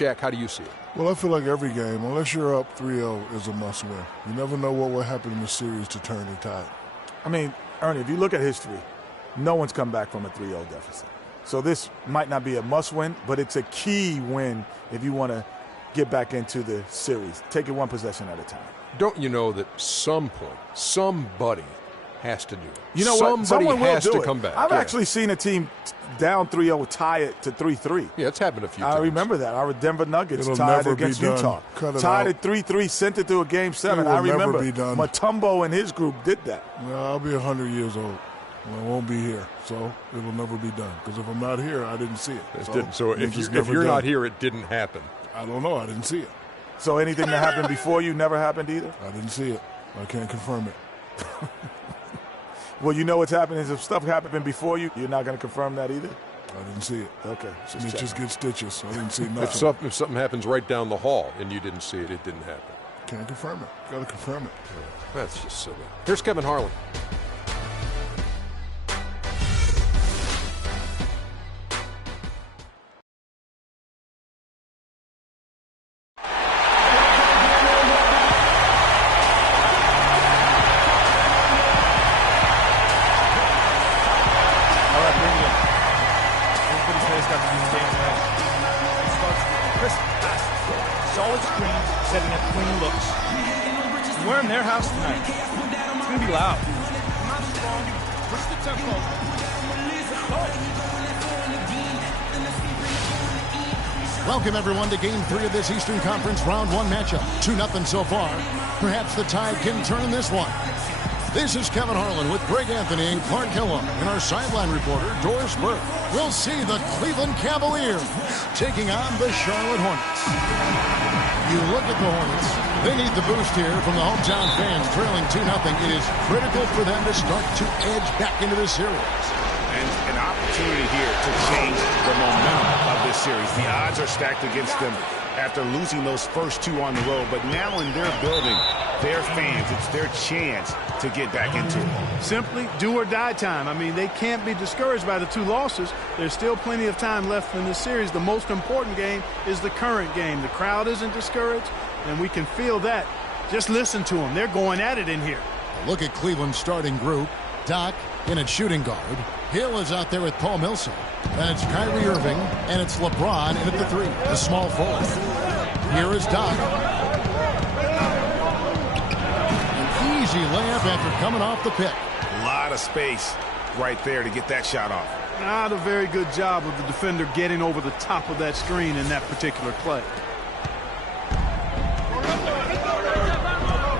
Shaq, how do you see it? Well, I feel like every game, unless you're up 3-0, is a must-win. You never know what will happen in the series to turn the tide. I mean, Ernie, if you look at history, no one's come back from a 3-0 deficit. So this might not be a must-win, but it's a key win if you want to get back into the series. Take it one possession at a time. Don't you know that some point, somebody has to do it? You know what? Somebody Someone has will do to it. come back. I've actually seen a team down 3-0 tie it to 3-3. Yeah, it's happened a few times. I remember that. Our Denver Nuggets It'll tied never against be done. Utah. Tied at 3-3, sent it to a Game 7. It will I remember never be done. Mutombo and his group did that. Well, I'll be 100 years old. I won't be here, so it will never be done. Because if I'm not here, I didn't see it. So if you're not here, it didn't happen. I don't know. I didn't see it. So anything that happened before you never happened either? I didn't see it. I can't confirm it. Well, you know what's happening is if stuff happened before you, you're not going to confirm that either? I didn't see it. Okay. Just get stitches. I didn't see nothing. If something happens right down the hall and you didn't see it, it didn't happen. Can't confirm it. Got to confirm it. That's just silly. Here's Kevin Harlan. Solid screen, setting up clean looks. We're in their house tonight. It's going to be loud. Push the tempo. Welcome, everyone, to Game 3 of this Eastern Conference Round 1 matchup. 2-0 so far. Perhaps the tide can turn in this one. This is Kevin Harlan with Greg Anthony and Clark Kellogg, and our sideline reporter, Doris Burke. We'll see the Cleveland Cavaliers taking on the Charlotte Hornets. You look at the Hornets, they need the boost here from the hometown fans, trailing 2-0. It is critical for them to start to edge back into this series. And an opportunity here to change the momentum of this series. The odds are stacked against them after losing those first two on the road, but now in their building, their fans, it's their chance to get back into it. Simply do or die time. I mean, they can't be discouraged by the two losses. There's still plenty of time left in this series. The most important game is the current game. The crowd isn't discouraged, and we can feel that. Just listen to them. They're going at it in here. Look at Cleveland's starting group. Doc in at shooting guard. Hill is out there with Paul Millsap. And it's Kyrie Irving, and it's LeBron in at the 3, the small forward. Here is Doc. An easy layup after coming off the pick. A lot of space right there to get that shot off. Not a very good job of the defender getting over the top of that screen in that particular play.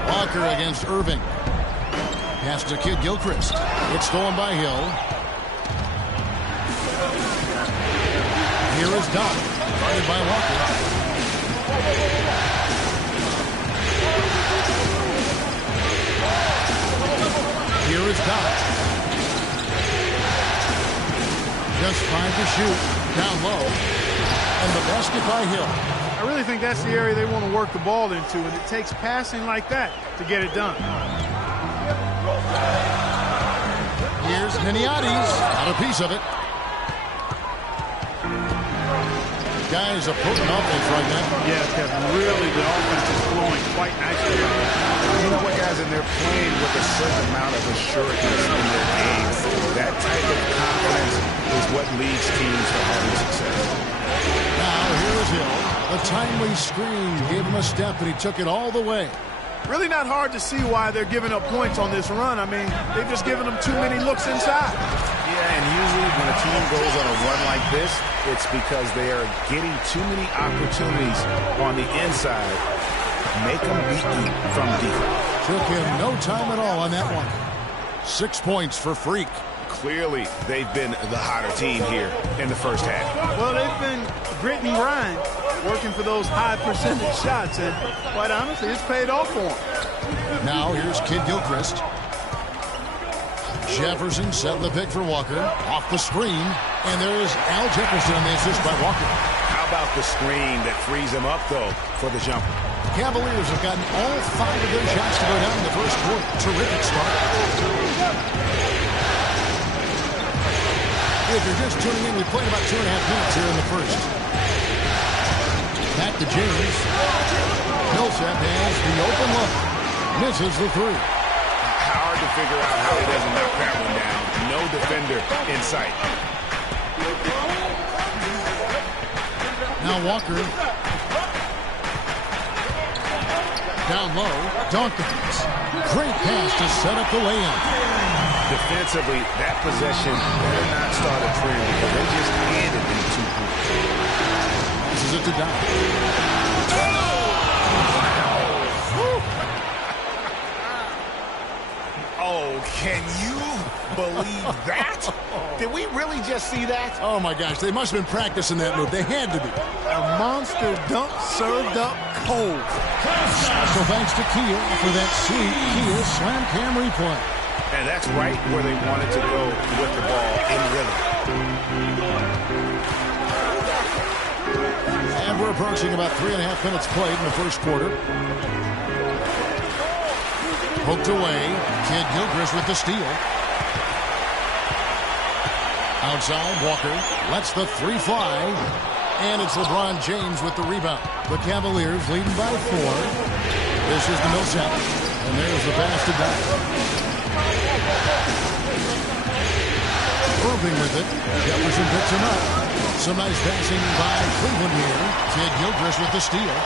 Walker against Irving. Pass to Kid Gilchrist. It's stolen by Hill. Here is Doc, guarded by Walker. Here is Doc. Just 5 to shoot, down low. And the basket by Hill. I really think that's the area they want to work the ball into, and it takes passing like that to get it done. Here's Miniati's got a piece of it. Guys, a potent offense right now. Yeah, Kevin, really the offense is flowing quite nicely. You know what, guys, and they're playing with a certain amount of assuredness in their game. That type of confidence is what leads teams to having success. Now, here is Hill. A timely screen gave him a step, and he took it all the way. Really not hard to see why they're giving up points on this run. I mean, they've just given them too many looks inside. Yeah, and usually when a team goes on a run like this, it's because they are getting too many opportunities on the inside. Make them beat you from deep. Took him no time at all on that one. 6 points for Freak. Clearly, they've been the hotter team here in the first half. Well, they've been grit and grind, working for those high percentage shots, and quite honestly, it's paid off for them. Now here's Kid Gilchrist. Jefferson setting the pick for Walker. Off the screen, and there is Al Jefferson on the assist by Walker. How about the screen that frees him up, though, for the jumper? The Cavaliers have gotten all 5 of their shots to go down in the first quarter. Terrific start. If you're just tuning in, we played about 2.5 minutes here in the first. to James. Millsap has the open look. Misses the three. Hard to figure out how he doesn't knock that one down. No defender in sight. Now Walker. Down low. Dawkins. Great pass to set up the lay-in. Defensively, that possession better not start a trend because they just handed them 2 points. This is it to Doc. Oh, can you believe that? Did we really just see that? Oh, my gosh. They must have been practicing that move. They had to be. A monster dunk served up cold. So thanks to Kia for that sweet Kia slam cam replay. And that's right where they wanted to go with the ball in rhythm. And we're approaching about 3.5 minutes played in the first quarter. Poked away. Kid Gilchrist with the steal. Outside, Walker lets the three fly. And it's LeBron James with the rebound. The Cavaliers leading by 4. This is the Millsap. And there's the pass to Doc. Irving with it. Jefferson picks him up. Some nice passing by Cleveland here. Kid Gilchrist with the steal.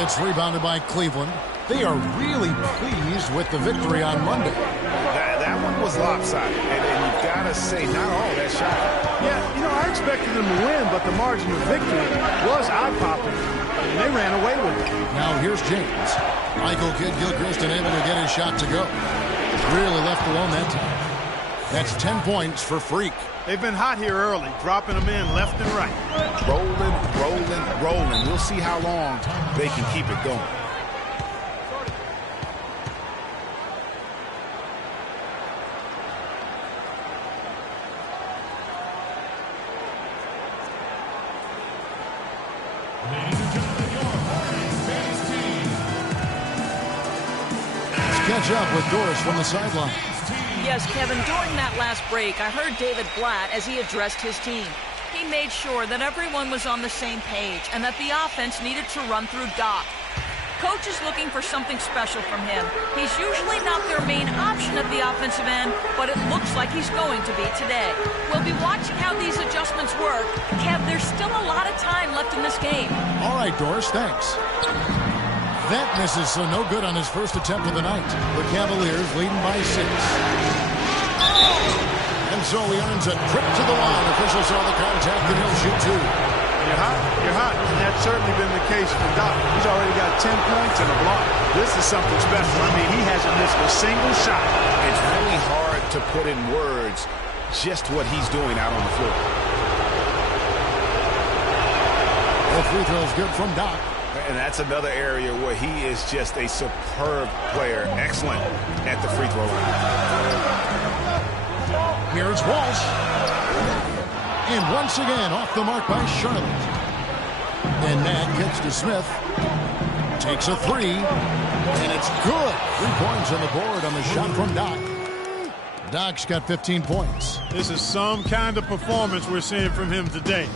It's rebounded by Cleveland. They are really pleased with the victory on Monday. That one was lopsided, and you've got to say, not all that shot. Yeah, you know, I expected them to win, but the margin of victory was eye-popping, and they ran away with it. Now here's James. Michael Kid Gilchrist unable to get his shot to go. Really left alone that time. That's 10 points for Freak. They've been hot here early, dropping them in left and right. Rolling, rolling, rolling. We'll see how long they can keep it going. Catch up with Doris from the sideline. Yes, Kevin, during that last break, I heard David Blatt as he addressed his team. He made sure that everyone was on the same page and that the offense needed to run through Doc. Coach is looking for something special from him. He's usually not their main option at the offensive end, but it looks like he's going to be today. We'll be watching how these adjustments work. Kev, there's still a lot of time left in this game. All right, Doris, thanks. That misses, so no good on his first attempt of the night. The Cavaliers leading by 6. And so he earns a trip to the line. Officials saw the contact, and he'll shoot 2. You're hot, you're hot. And that's certainly been the case for Doc. He's already got 10 points and a block. This is something special. I mean, he hasn't missed a single shot. It's really hard to put in words just what he's doing out on the floor. The free throw is good from Doc. And that's another area where he is just a superb player. Excellent at the free throw line. Here's Walsh. And once again, off the mark by Charlotte. And Matt gets to Smith. Takes a 3. And it's good. 3 points on the board on the shot from Doc. Doc's got 15 points. This is some kind of performance we're seeing from him today.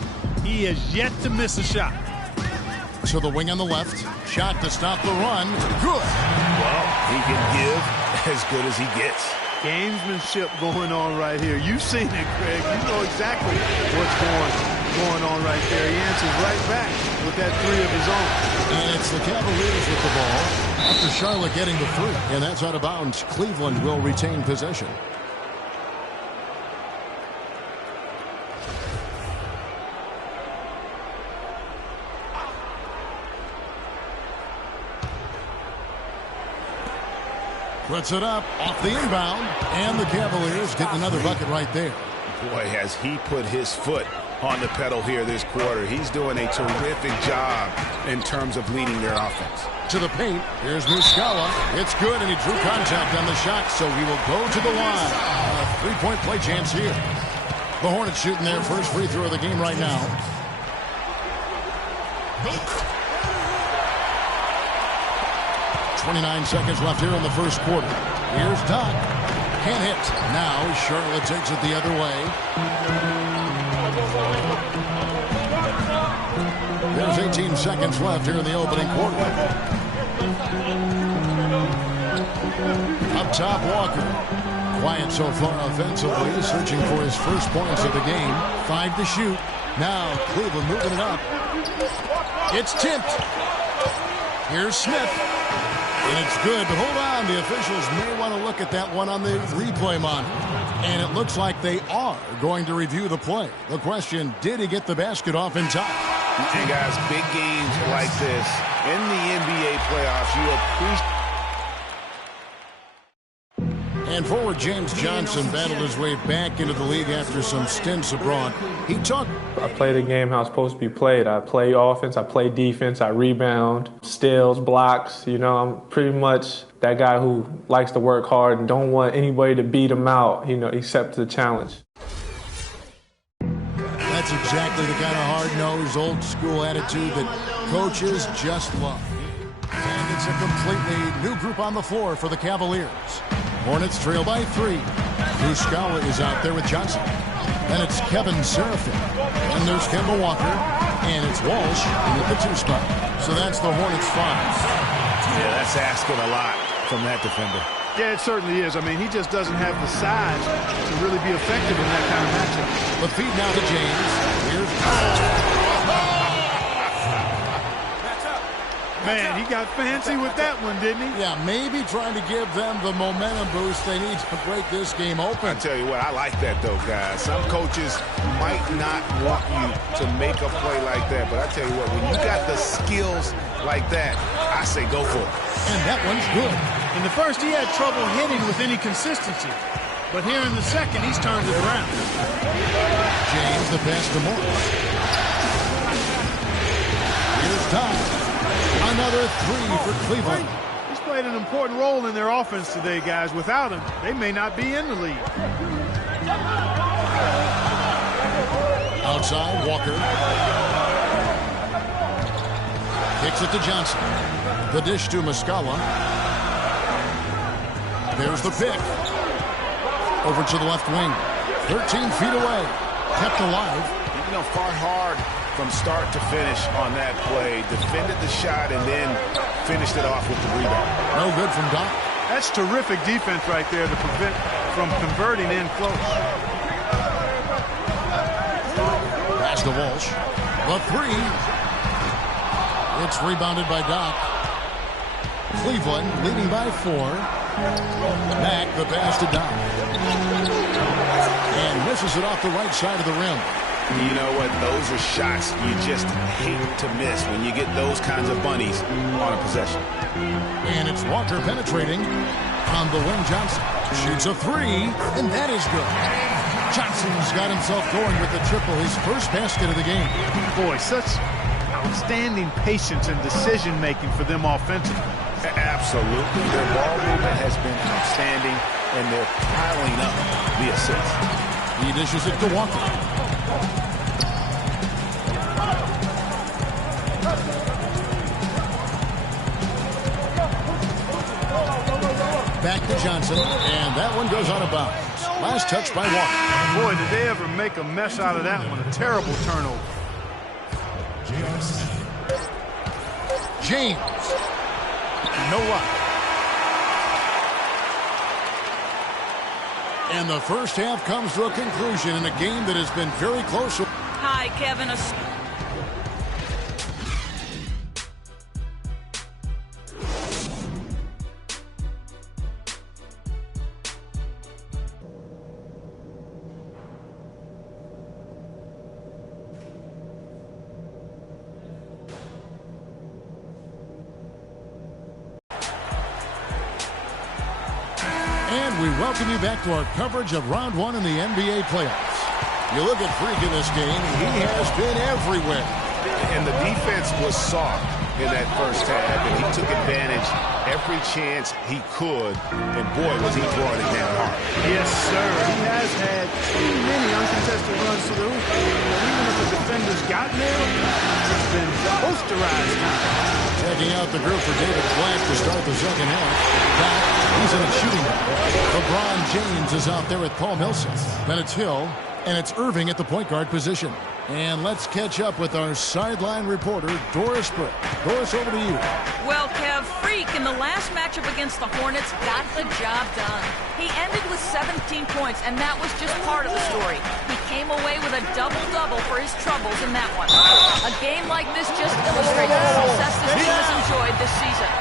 He has yet to miss a shot. To the wing on the left. Shot to stop the run. Good. Well, he can give as good as he gets. Gamesmanship going on right here. You've seen it, Craig. You know exactly what's going on right there. He answers right back with that 3 of his own. And it's the Cavaliers with the ball after Charlotte getting the 3. And that's out of bounds. Cleveland will retain possession. Puts it up off the inbound, and the Cavaliers get another bucket right there. Boy, has he put his foot on the pedal here this quarter. He's doing a terrific job in terms of leading their offense. To the paint, here's Muscala. It's good, and he drew contact on the shot, so he will go to the line. A 3-point play chance here. The Hornets shooting their first free throw of the game right now. 29 seconds left here in the first quarter. Here's Doc. Can't hit. Now Charlotte takes it the other way. There's 18 seconds left here in the opening quarter. Up top, Walker. Quiet so far offensively, searching for his first points of the game. 5 to shoot. Now Cleveland moving it up. It's tipped. Here's Smith. And it's good, but hold on. The officials may want to look at that one on the replay monitor. And it looks like they are going to review the play. The question, did he get the basket off in time? And guys, big games like this in the NBA playoffs, you appreciate. And forward James Johnson battled his way back into the league after some stints abroad. He talked. I play the game how it's supposed to be played. I play offense, I play defense, I rebound, steals, blocks. You know, I'm pretty much that guy who likes to work hard and don't want anybody to beat him out, you know, except the challenge. That's exactly the kind of hard-nosed, old-school attitude that coaches just love. And it's a completely new group on the floor for the Cavaliers. Hornets trail by 3. Muscala is out there with Johnson. Then it's Kevin Serafin. And there's Kemba Walker. And it's Walsh in at the 2 spot. So that's the Hornets' 5. Yeah, that's asking a lot from that defender. Yeah, it certainly is. I mean, he just doesn't have the size to really be effective in that kind of matchup. The feed now to James. Here's Man, he got fancy with that one, didn't he? Yeah, maybe trying to give them the momentum boost they need to break this game open. I tell you what, I like that, though, guys. Some coaches might not want you to make a play like that, but I tell you what, when you got the skills like that, I say go for it. And that one's good. In the first, he had trouble hitting with any consistency. But here in the second, he's turned it around. James, the pass to Morris. Here's Todd. Another 3 for Cleveland. He's played an important role in their offense today, guys. Without him, they may not be in the league. Outside, Walker. Kicks it to Johnson. The dish to Muscala. There's the pick. Over to the left wing. 13 feet away. Kept alive. You know, fought hard from start to finish on that play. Defended the shot and then finished it off with the rebound. No good from Doc. That's terrific defense right there to prevent from converting in close. Pass to Walsh. The 3. It's rebounded by Doc. Cleveland leading by 4. Mack, the pass to Doc. And misses it off the right side of the rim. You know what? Those are shots you just hate to miss when you get those kinds of bunnies on a possession. And it's Walker penetrating on the wing. Johnson shoots a 3, and that is good. Johnson's got himself going with the triple, his first basket of the game. Boy, such outstanding patience and decision-making for them offensively. Absolutely. Their ball movement has been outstanding, and they're piling up the assists. He dishes it to Walker. Back to Johnson, and that one goes out of bounds. Last touch by Walker. Boy, did they ever make a mess out of that one. A terrible turnover. James. No luck. And the first half comes to a conclusion in a game that has been very close. Hi, Kevin. And we welcome you back to our coverage of round 1 in the NBA playoffs. You look at Freak in this game, he has been everywhere. And the defense was soft in that first half, and he took advantage every chance he could, and boy, was he throwing it down hard. Yes, sir. He has had too many uncontested runs to the hoop. Even if the defenders got there, been posterized time. Checking out the group for David Black to start the second half. Back, he's in a shooting guard. LeBron James is out there with Paul Millsap. Then it's Hill, and it's Irving at the point guard position. And let's catch up with our sideline reporter, Doris Burke. Doris, over to you. Well, Kev, Freak in the last matchup against the Hornets got the job done. He ended with 17 points, and that was just part of the story. He came away with a double-double for his troubles in that one. A game like this just illustrates the success this team has enjoyed this season.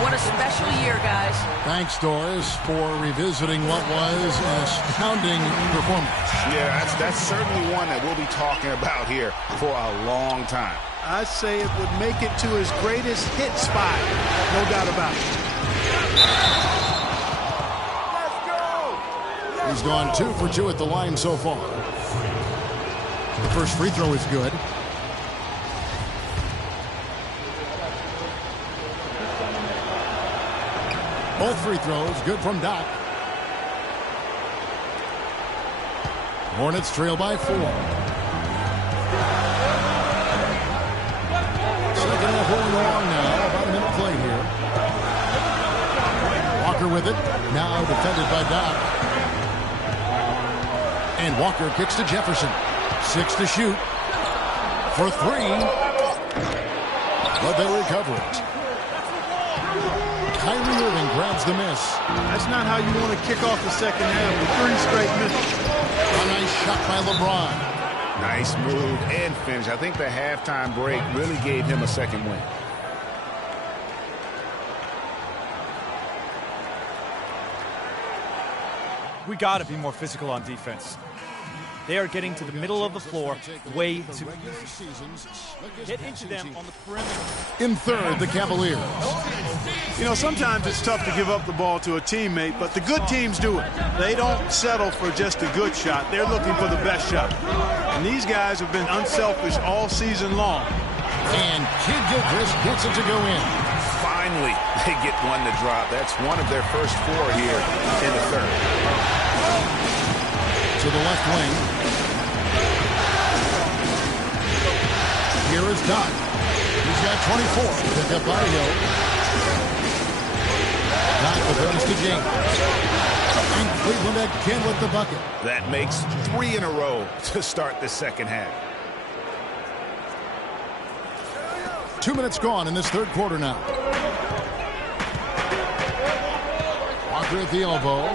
What a special year, guys. Thanks, Doris, for revisiting what was an astounding performance. Yeah, that's certainly one that we'll be talking about here for a long time. I say it would make it to his greatest hit spot. No doubt about it. He's gone 2 for 2 at the line so far. The first free throw is good. Both free throws good from Doc. Hornets trail by 4. Second half rolling along now. About a minute play here. Walker with it. Now defended by Doc. And Walker kicks to Jefferson. 6 to shoot. For 3. But they recover it. Kyrie Irving grabs the miss. That's not how you want to kick off the second half with 3 straight misses. A nice shot by LeBron. Nice move and finish. I think the halftime break really gave him a second win. We got to be more physical on defense. They are getting to the middle of the floor way too easy. Get into them on the perimeter. In third, the Cavaliers. You know, sometimes it's tough to give up the ball to a teammate, but the good teams do it. They don't settle for just a good shot. They're looking for the best shot. And these guys have been unselfish all season long. And Kid Gilchrist gets it to go in. Finally, they get one to drop. That's one of their first 4 here in the third. To the left wing. Here is Doc. He's got 24. Picked up by Hill. Doc returns to James. And Cleveland again with the bucket. That makes 3 in a row to start the second half. 2 minutes gone in this third quarter now. Walker at the elbow.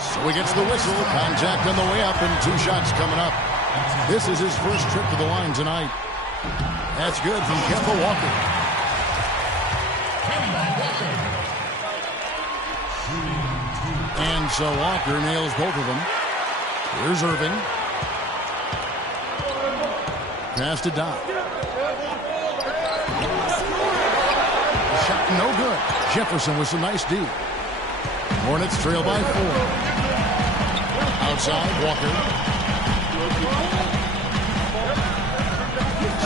So he gets the whistle. Contact on the way up and 2 shots coming up. This is his first trip to the line tonight. That's good from Kemba Walker. And so Walker nails both of them. Here's Irving. Pass to Doc. Shot no good. Jefferson with some nice D. Hornets trail by 4. Outside, Walker.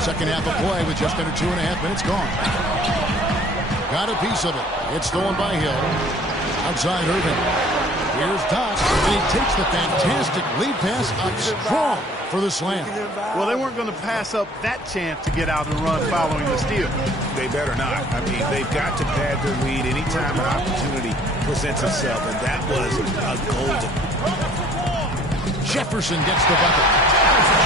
Second half of play with just under 2.5 minutes gone. Got a piece of it. It's stolen by Hill. Outside, Irving. Here's Doc. And he takes the fantastic lead pass up strong for the slam. Well, they weren't going to pass up that chance to get out and run following the steal. They better not. I mean, they've got to pad their lead anytime an opportunity presents itself, and that was a golden. Jefferson gets the bucket.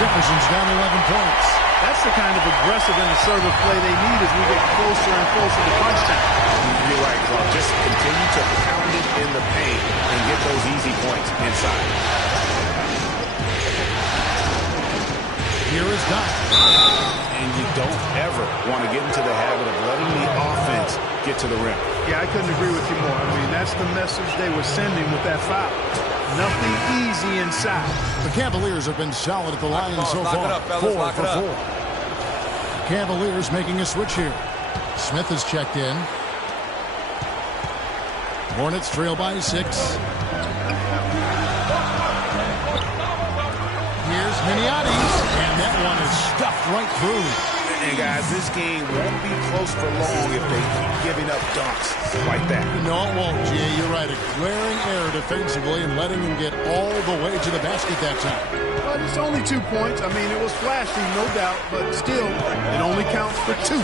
Jefferson's down 11 points. That's the kind of aggressive and assertive play they need as we get closer and closer to crunch time. You're right, Clark. Just continue to pound it in the paint and get those easy points inside. Here is Doc. And you don't ever want to get into the habit of letting the offense get to the rim. Yeah, I couldn't agree with you more. I mean, that's the message they were sending with that foul. Nothing easy inside. The Cavaliers have been solid at the line so far. 4 for 4. Cavaliers making a switch here. Smith is checked in. Hornets trail by 6. Here's Miniati. And that one is stuffed right through. And, guys, this game won't be close for long if they keep giving up dunks like that. No, it won't, G. You're right. A glaring error defensively and letting him get all the way to the basket that time. But it's only 2 points. I mean, it was flashy, no doubt, but still, it only counts for 2.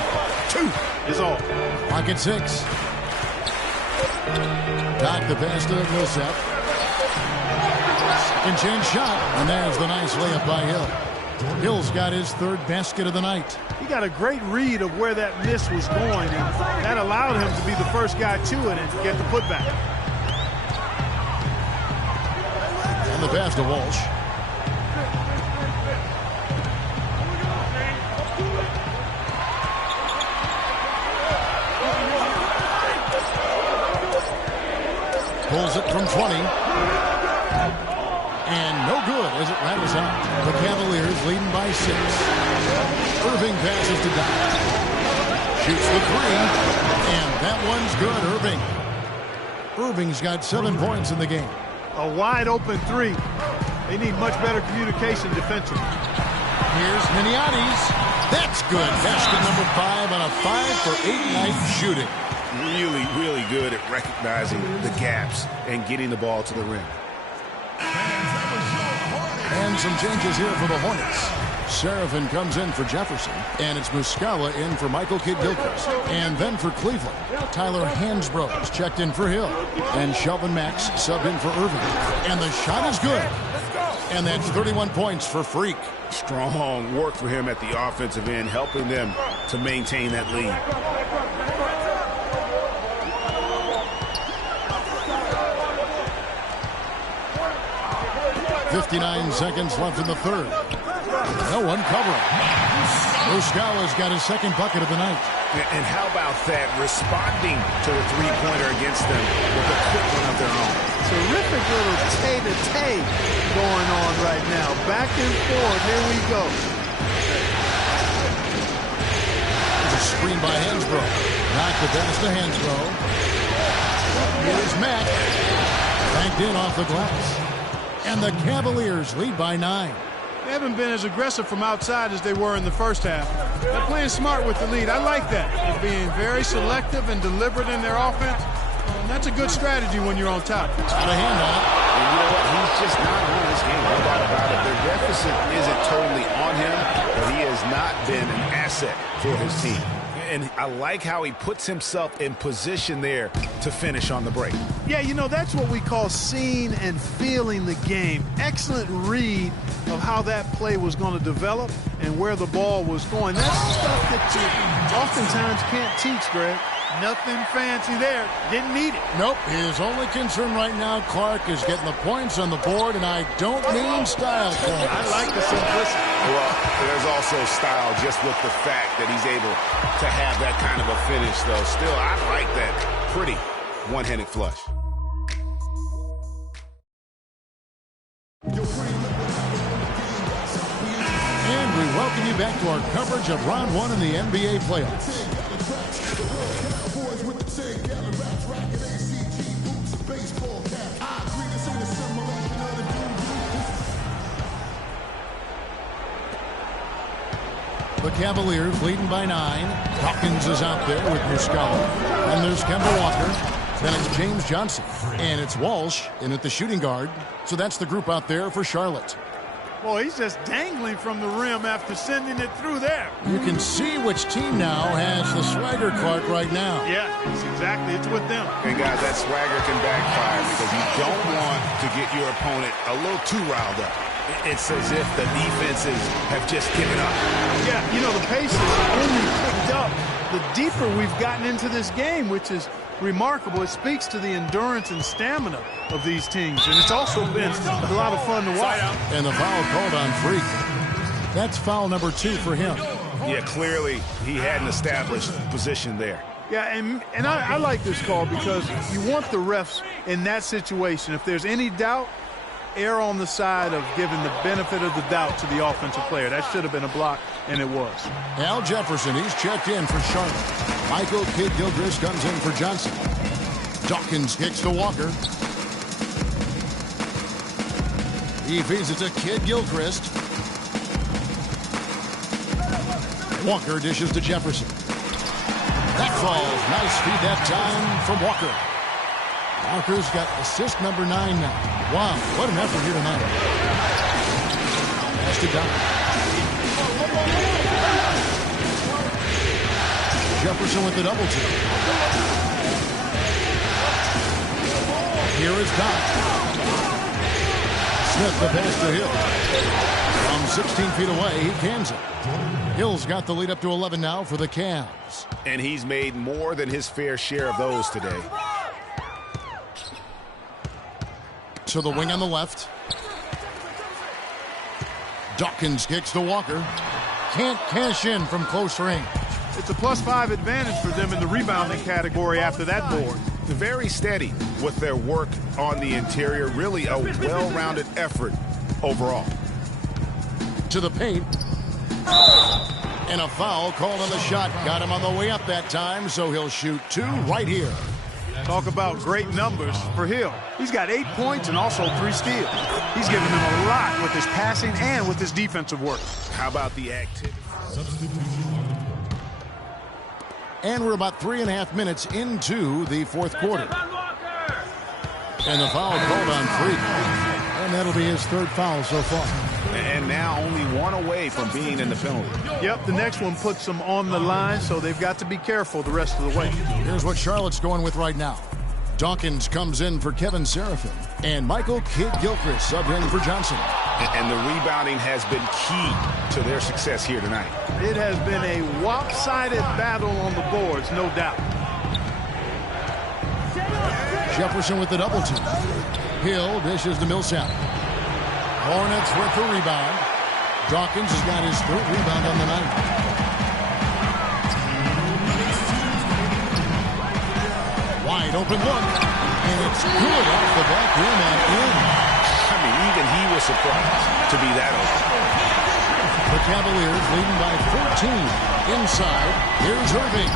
2 is all. Clock at 6. Doc the pass to Millsap. Second chance shot, and there's the nice layup by Hill. Hill's got his 3rd basket of the night. He got a great read of where that miss was going, and that allowed him to be the first guy to it and get the putback. And the pass to Walsh. Pulls it from 20. And no good as it rattles out. The Cavaliers leading by 6. Irving passes to Doc. Shoots the 3. And that one's good, Irving. Irving's got 7 points in the game. A wide open 3. They need much better communication defensively. Here's Miniani's. That's good. Basket number 5 on a 5-for-8 night shooting. Really, really good at recognizing the gaps and getting the ball to the rim. And some changes here for the Hornets. Seraphin comes in for Jefferson, and it's Muscala in for Michael Kidd-Gilchrist. And then for Cleveland, Tyler Hansbrough checked in for Hill, and Shelvin Max subbed in for Irving. And the shot is good. And that's 31 points for Freak. Strong work for him at the offensive end, helping them to maintain that lead. 59 seconds left in the 3rd. No one covering. Muscala's got his 2nd bucket of the night. And how about that, responding to the three-pointer against them with a quick one of their own. Terrific little tay-to-tay going on right now. Back and forth. Here we go. There's a screen by Hansbrough. Knock the pass to Hansbrough. Here's Mack. Banked in off the glass. And the Cavaliers lead by 9. They haven't been as aggressive from outside as they were in the first half. They're playing smart with the lead. I like that. They're being very selective and deliberate in their offense. And that's a good strategy when you're on top. Got a hand on it. And you know what? He's just not on this game. No doubt about it. Their deficit isn't totally on him, but he has not been an asset for his team. And I like how he puts himself in position there to finish on the break. Yeah, you know, that's what we call seeing and feeling the game. Excellent read of how that play was going to develop and where the ball was going. That's the stuff that you oftentimes can't teach, Greg. Nothing fancy there. Didn't need it. Nope. His only concern right now, Clark, is getting the points on the board, and I don't mean style points. I like the simplicity. Well, there's also style just with the fact that he's able to have that kind of a finish, though. Still, I like that pretty one-handed flush. And we welcome you back to our coverage of Round 1 in the NBA playoffs. The Cavaliers leading by 9. Hawkins is out there with Muscala. And there's Kemba Walker. Then it's James Johnson. And it's Walsh in at the shooting guard. So that's the group out there for Charlotte. Boy, he's just dangling from the rim after sending it through there. You can see which team now has the swagger, Clark, right now. Yeah, it's with them. And guys, that swagger can backfire because you don't want to get your opponent a little too riled up. It's as if the defenses have just given up. Yeah, you know, the pace has only picked up the deeper we've gotten into this game, which is remarkable. It speaks to the endurance and stamina of these teams, and it's also been a lot of fun to watch. And the foul called on Freak. That's foul number 2 for him. Yeah, clearly he had an established position there. Yeah, and I like this call because you want the refs in that situation. If there's any doubt, err on the side of giving the benefit of the doubt to the offensive player. That should have been a block, and it was. Al Jefferson, he's checked in for Charlotte. Michael Kidd-Gilchrist comes in for Johnson. Dawkins kicks to Walker. He feeds it to Kidd-Gilchrist. Walker dishes to Jefferson. That falls. Nice feed that time from Walker. Walker's got assist number 9 now. Wow, what an effort here tonight. Pass to Doc. Jefferson with the double team. Here is Doc. Smith the pass to Hill. From 16 feet away, he cans it. Hill's got the lead up to 11 now for the Cavs. And he's made more than his fair share of those today. To the wing on the left. Dawkins kicks to Walker. Can't cash in from close range. It's a +5 advantage for them in the rebounding category after that board. Very steady with their work on the interior. Really a well-rounded effort overall. To the paint. And a foul called on the shot. Got him on the way up that time, so he'll shoot 2 right here. Talk about great numbers for Hill. He's got 8 points and also 3 steals. He's given them a lot with his passing and with his defensive work. How about the activity? And we're about 3.5 minutes into the fourth quarter. And the foul called on Freak. And that'll be his 3rd foul so far. And now only 1 away from being in the penalty. Yep, the next one puts them on the line, so they've got to be careful the rest of the way. Here's what Charlotte's going with right now. Dawkins comes in for Kevin Seraphin. And Michael Kidd-Gilchrist subbed in for Johnson. And the rebounding has been key to their success here tonight. It has been a lopsided battle on the boards, no doubt. Jefferson with the double team. Hill dishes to Millsap. Hornets with the rebound. Dawkins has got his 3rd rebound on the night. Wide open look. And it's good off the back rim and in. I mean, even he was surprised to be that open. The Cavaliers leading by 14. Inside, here's Irving.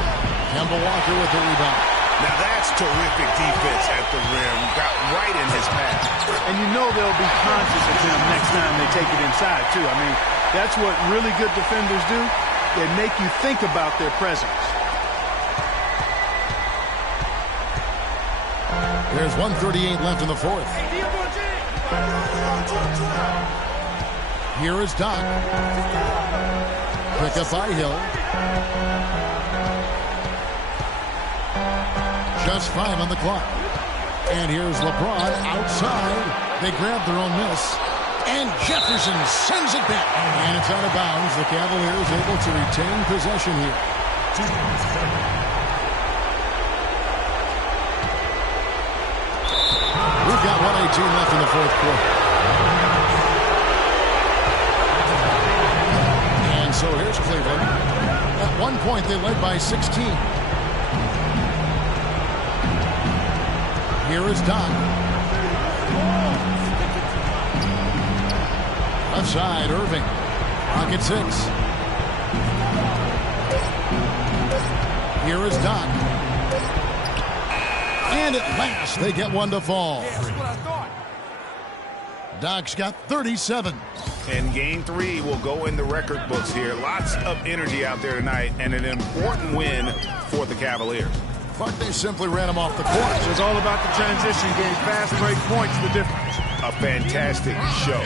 Kemba Walker with the rebound. Now that's terrific defense at the rim. Got right in his path. And you know they'll be conscious of him next time they take it inside, too. I mean, that's what really good defenders do. They make you think about their presence. There's 1:38 left in the fourth. Here is Doc. Pick up by Hill. Just 5 on the clock. And here's LeBron outside. They grab their own miss. And Jefferson sends it back. And it's out of bounds. The Cavaliers able to retain possession here. We've got 1:18 left in the fourth quarter. And so here's Cleveland. At one point, they led by 16. Here is Doc. Left side, Irving. Rocket 6. Here is Doc. And at last, they get one to fall. Doc's got 37. And game 3 will go in the record books here. Lots of energy out there tonight, and an important win for the Cavaliers. But they simply ran him off the court. It's all about the transition game. Fast break points, the difference. A fantastic show.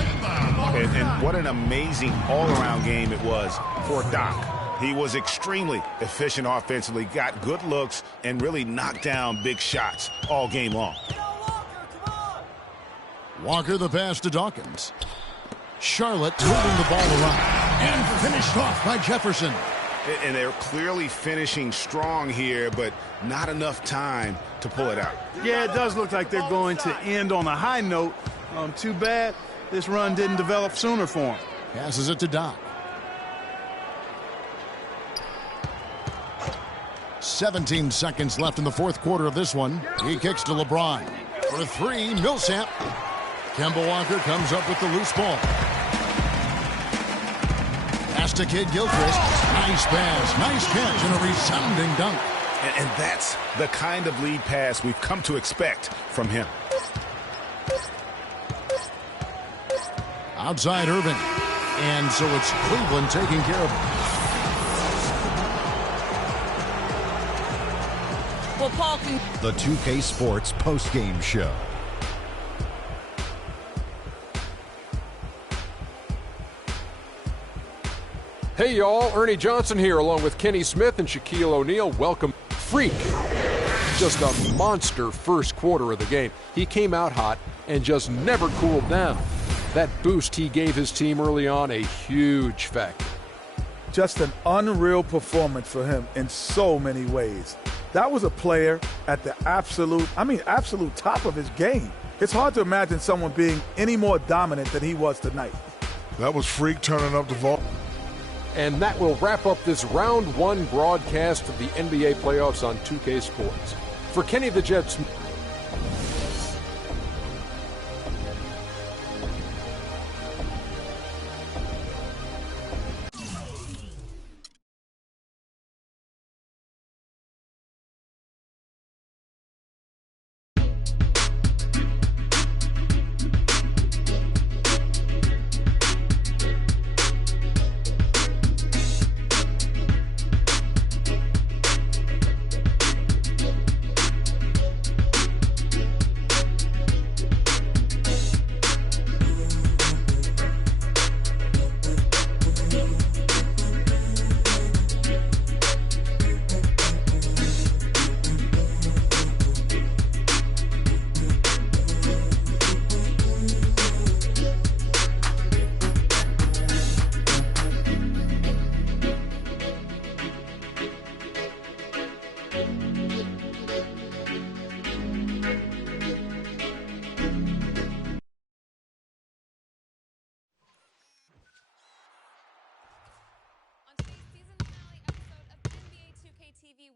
And what an amazing all-around game it was for Doc. He was extremely efficient offensively, got good looks, and really knocked down big shots all game long. Walker the pass to Dawkins. Charlotte moving the ball around. And finished off by Jefferson. And they're clearly finishing strong here, but not enough time to pull it out. Yeah, it does look like they're going to end on a high note. Too bad this run didn't develop sooner for him. Passes it to Doc. 17 seconds left in the fourth quarter of this one. He kicks to LeBron. For 3, Millsap. Kemba Walker comes up with the loose ball. Pass to Kidd-Gilchrist. Nice pass, nice catch, and a resounding dunk. And that's the kind of lead pass we've come to expect from him. Outside Irving. And so it's Cleveland taking care of it. Paul can... The 2K Sports postgame show. Hey, y'all. Ernie Johnson here, along with Kenny Smith and Shaquille O'Neal. Welcome. Freak. Just a monster first quarter of the game. He came out hot and just never cooled down. That boost he gave his team early on, a huge factor. Just an unreal performance for him in so many ways. That was a player at the absolute top of his game. It's hard to imagine someone being any more dominant than he was tonight. That was Freak turning up the volume. And that will wrap up this round one broadcast of the NBA playoffs on 2K Sports. For Kenny the Jet Smith.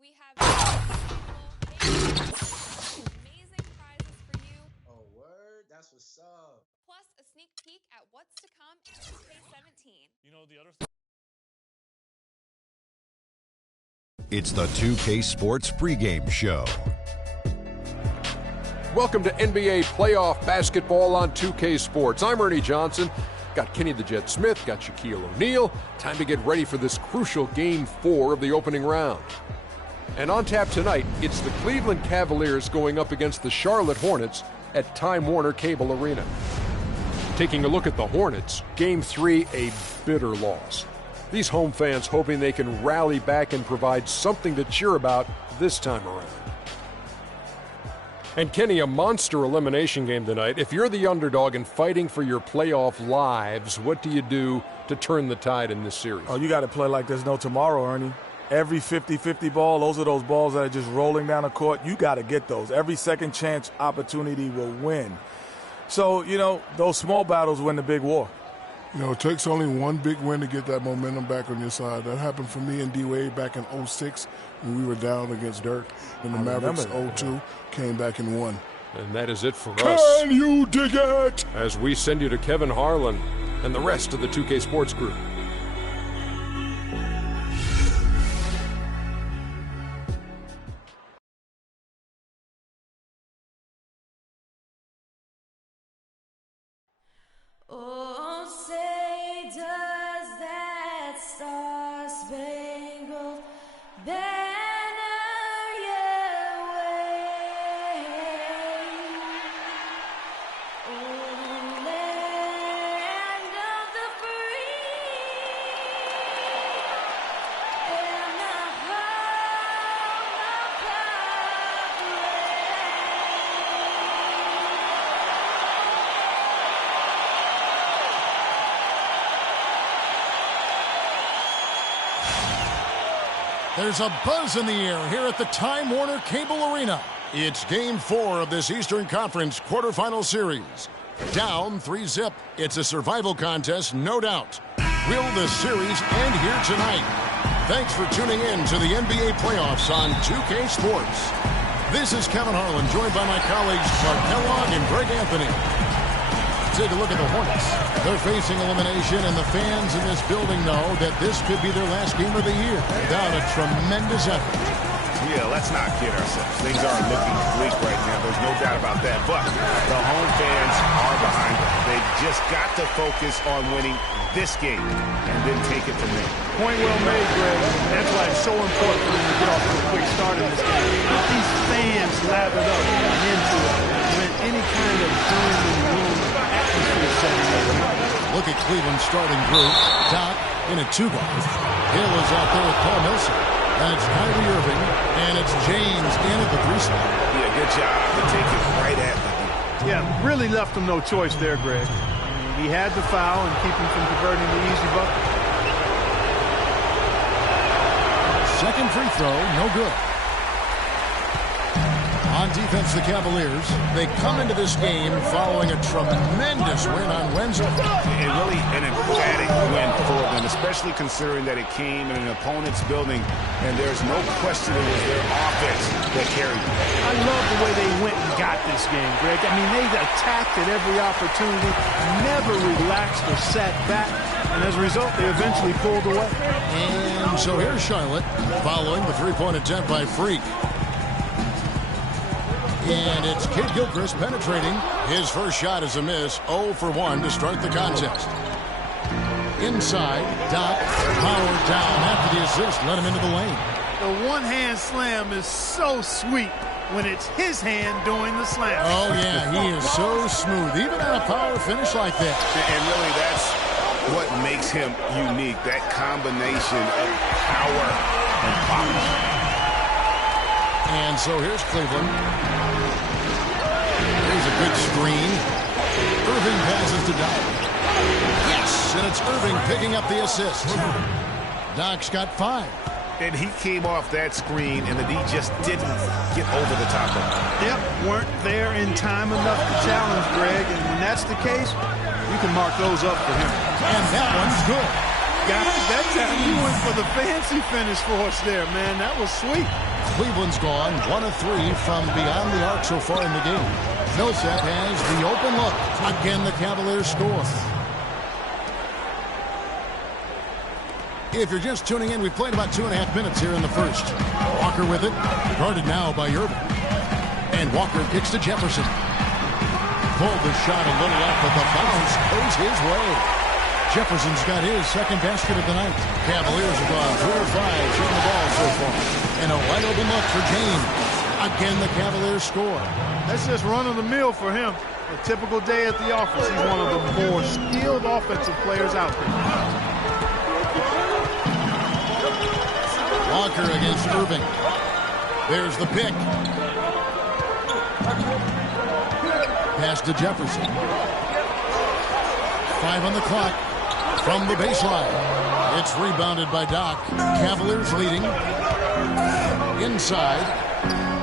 We have amazing prizes for you. Oh, word? That's what's up. Plus a sneak peek at what's to come in 2K17. You know, the other It's the 2K Sports pregame show. Welcome to NBA playoff basketball on 2K Sports. I'm Ernie Johnson. Got Kenny the Jet Smith, got Shaquille O'Neal. Time to get ready for this crucial Game 4 of the opening round. And on tap tonight, it's the Cleveland Cavaliers going up against the Charlotte Hornets at Time Warner Cable Arena. Taking a look at the Hornets, Game 3, a bitter loss. These home fans hoping they can rally back and provide something to cheer about this time around. And Kenny, a monster elimination game tonight. If you're the underdog and fighting for your playoff lives, what do you do to turn the tide in this series? Oh, you got to play like there's no tomorrow, Ernie. Every 50-50 ball, those are those balls that are just rolling down the court. You got to get those. Every second chance opportunity will win. So, you know, those small battles win the big war. You know, it takes only one big win to get that momentum back on your side. That happened for me and D-Wade back in 06 when we were down against Dirk. And the Mavericks 02 came back and won. And that is it for us. Can you dig it? As we send you to Kevin Harlan and the rest of the 2K Sports crew. Oh, say does that star-spangled banner yet wave? Oh, land of the free and the home of There's a buzz in the air here at the Time Warner Cable Arena. It's Game 4 of this Eastern Conference quarterfinal series. Down 3-0. It's a survival contest, no doubt. Will the series end here tonight? Thanks for tuning in to the NBA playoffs on 2K Sports. This is Kevin Harlan, joined by my colleagues Clark Kellogg and Greg Anthony. Take a look at the Hornets. They're facing elimination, and the fans in this building know that this could be their last game of the year without a tremendous effort. Yeah, let's not kid ourselves. Things aren't looking bleak right now. There's no doubt about that. But the home fans are behind them. They've just got to focus on winning this game and then take it from there. Point well made, Greg. That's why it's so important for them to get off to a quick start in this game. Get these fans lathered up and into it. When any kind of doom-and-gloom atmosphere setting in. Look at Cleveland's starting group. Doc in a 2-guard. Hill is out there with Paul Millsap. And it's Kyrie Irving. And it's James in at the 3 spot. Yeah, good job to take it right at the D. Yeah, really left him no choice there, Greg. He had the foul and keep him from converting the easy bucket. Second free throw, no good. On defense, the Cavaliers, they come into this game following a tremendous win on Wednesday. And really an emphatic win for them, especially considering that it came in an opponent's building, and there's no question it was their offense that carried them. I love the way they went and got this game, Greg. I mean, they attacked at every opportunity, never relaxed or sat back, and as a result, they eventually pulled away. And so here's Charlotte, following the three-point attempt by Freak. And it's Kid Gilchrist penetrating. His first shot is a miss. 0 for 1 to start the contest. Inside, Doc powered down after the assist. Let him into the lane. The one-hand slam is so sweet when it's his hand doing the slam. Oh, yeah, he is so smooth, even on a power finish like that. And really, that's what makes him unique, that combination of power and pop. And so here's Cleveland. Here's a good screen. Irving passes to Doc. Yes, and it's Irving picking up the assist. Doc's got 5. And he came off that screen, and the D just didn't get over the top of it. Yep, weren't there in time enough to challenge Greg, and when that's the case, you can mark those up for him. And that one's good. Got it that time. You went for the fancy finish for us there, man. That was sweet. Cleveland's gone 1 of 3 from beyond the arc so far in the game. Millsap has the open look. Again, the Cavaliers score. If you're just tuning in, we've played about 2.5 minutes here in the first. Walker with it. Guarded now by Irving. And Walker kicks to Jefferson. Pulled the shot a little up, but the bounce goes his way. Jefferson's got his second basket of the night. Cavaliers have gone 4 of 5 shooting the ball so far. And a wide open look for James. Again, the Cavaliers score. That's just run-of-the-mill for him. A typical day at the office. He's one of the more skilled offensive players out there. Walker against Irving. There's the pick. Pass to Jefferson. 5 on the clock. From the baseline. It's rebounded by Doc. Cavaliers leading. Inside.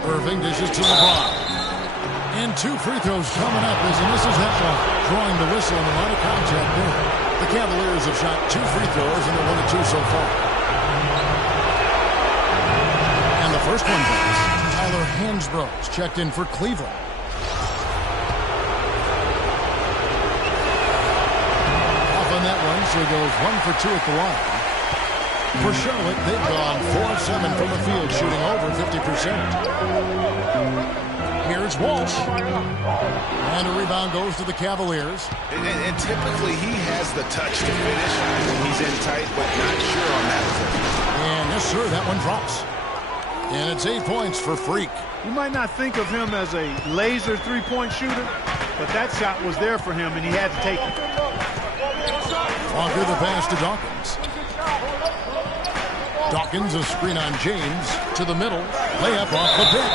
Irving dishes to LeBron. And 2 free throws coming up as he misses that one. Drawing the whistle and a lot of contact there. The Cavaliers have shot 2 free throws and they're 1 of 2 so far. And the first one goes. Tyler Hansbrough's checked in for Cleveland. On that one, so he goes 1 for 2 at the line. For Charlotte, they've gone 4 of 7 from the field, shooting over 50%. Here's Walsh. And a rebound goes to the Cavaliers. And typically he has the touch to finish when he's in tight, but not sure on that possession. And yes, sir, that one drops. And it's 8 points for Freak. You might not think of him as a laser three-point shooter, but that shot was there for him, and he had to take it. Walker the pass to Dawkins. Dawkins a screen on James to the middle. Layup off the pick.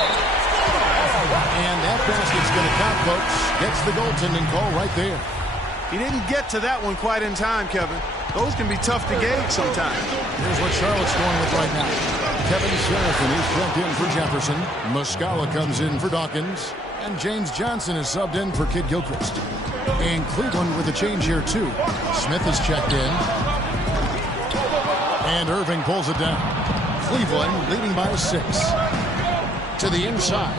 And that basket's going to count, folks. Gets the goaltending call right there. He didn't get to that one quite in time, Kevin. Those can be tough to gauge sometimes. Here's what Charlotte's going with right now. Kevin Serafin is plugged in for Jefferson. Muscala comes in for Dawkins. And James Johnson is subbed in for Kid Gilchrist. And Cleveland with a change here, too. Smith is checked in. And Irving pulls it down. Cleveland leading by 6. To the inside.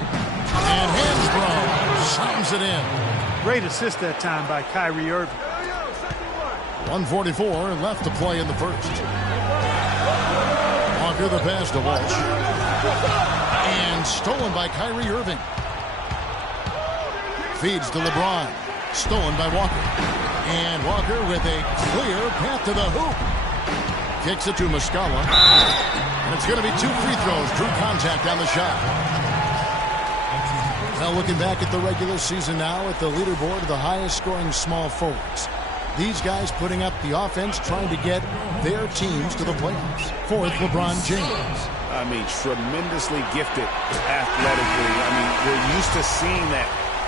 And Hansbrough slams it in. Great assist that time by Kyrie Irving. 1:44 left to play in the first. Walker, the pass to Walsh. And stolen by Kyrie Irving. Feeds to LeBron. Stolen by Walker. And Walker with a clear path to the hoop. Kicks it to Muscala. And it's going to be 2 free throws. Drew contact on the shot. Now looking back at the regular season now at the leaderboard of the highest scoring small forwards. These guys putting up the offense, trying to get their teams to the playoffs. Fourth, LeBron James. I mean, tremendously gifted athletically. I mean, we're used to seeing that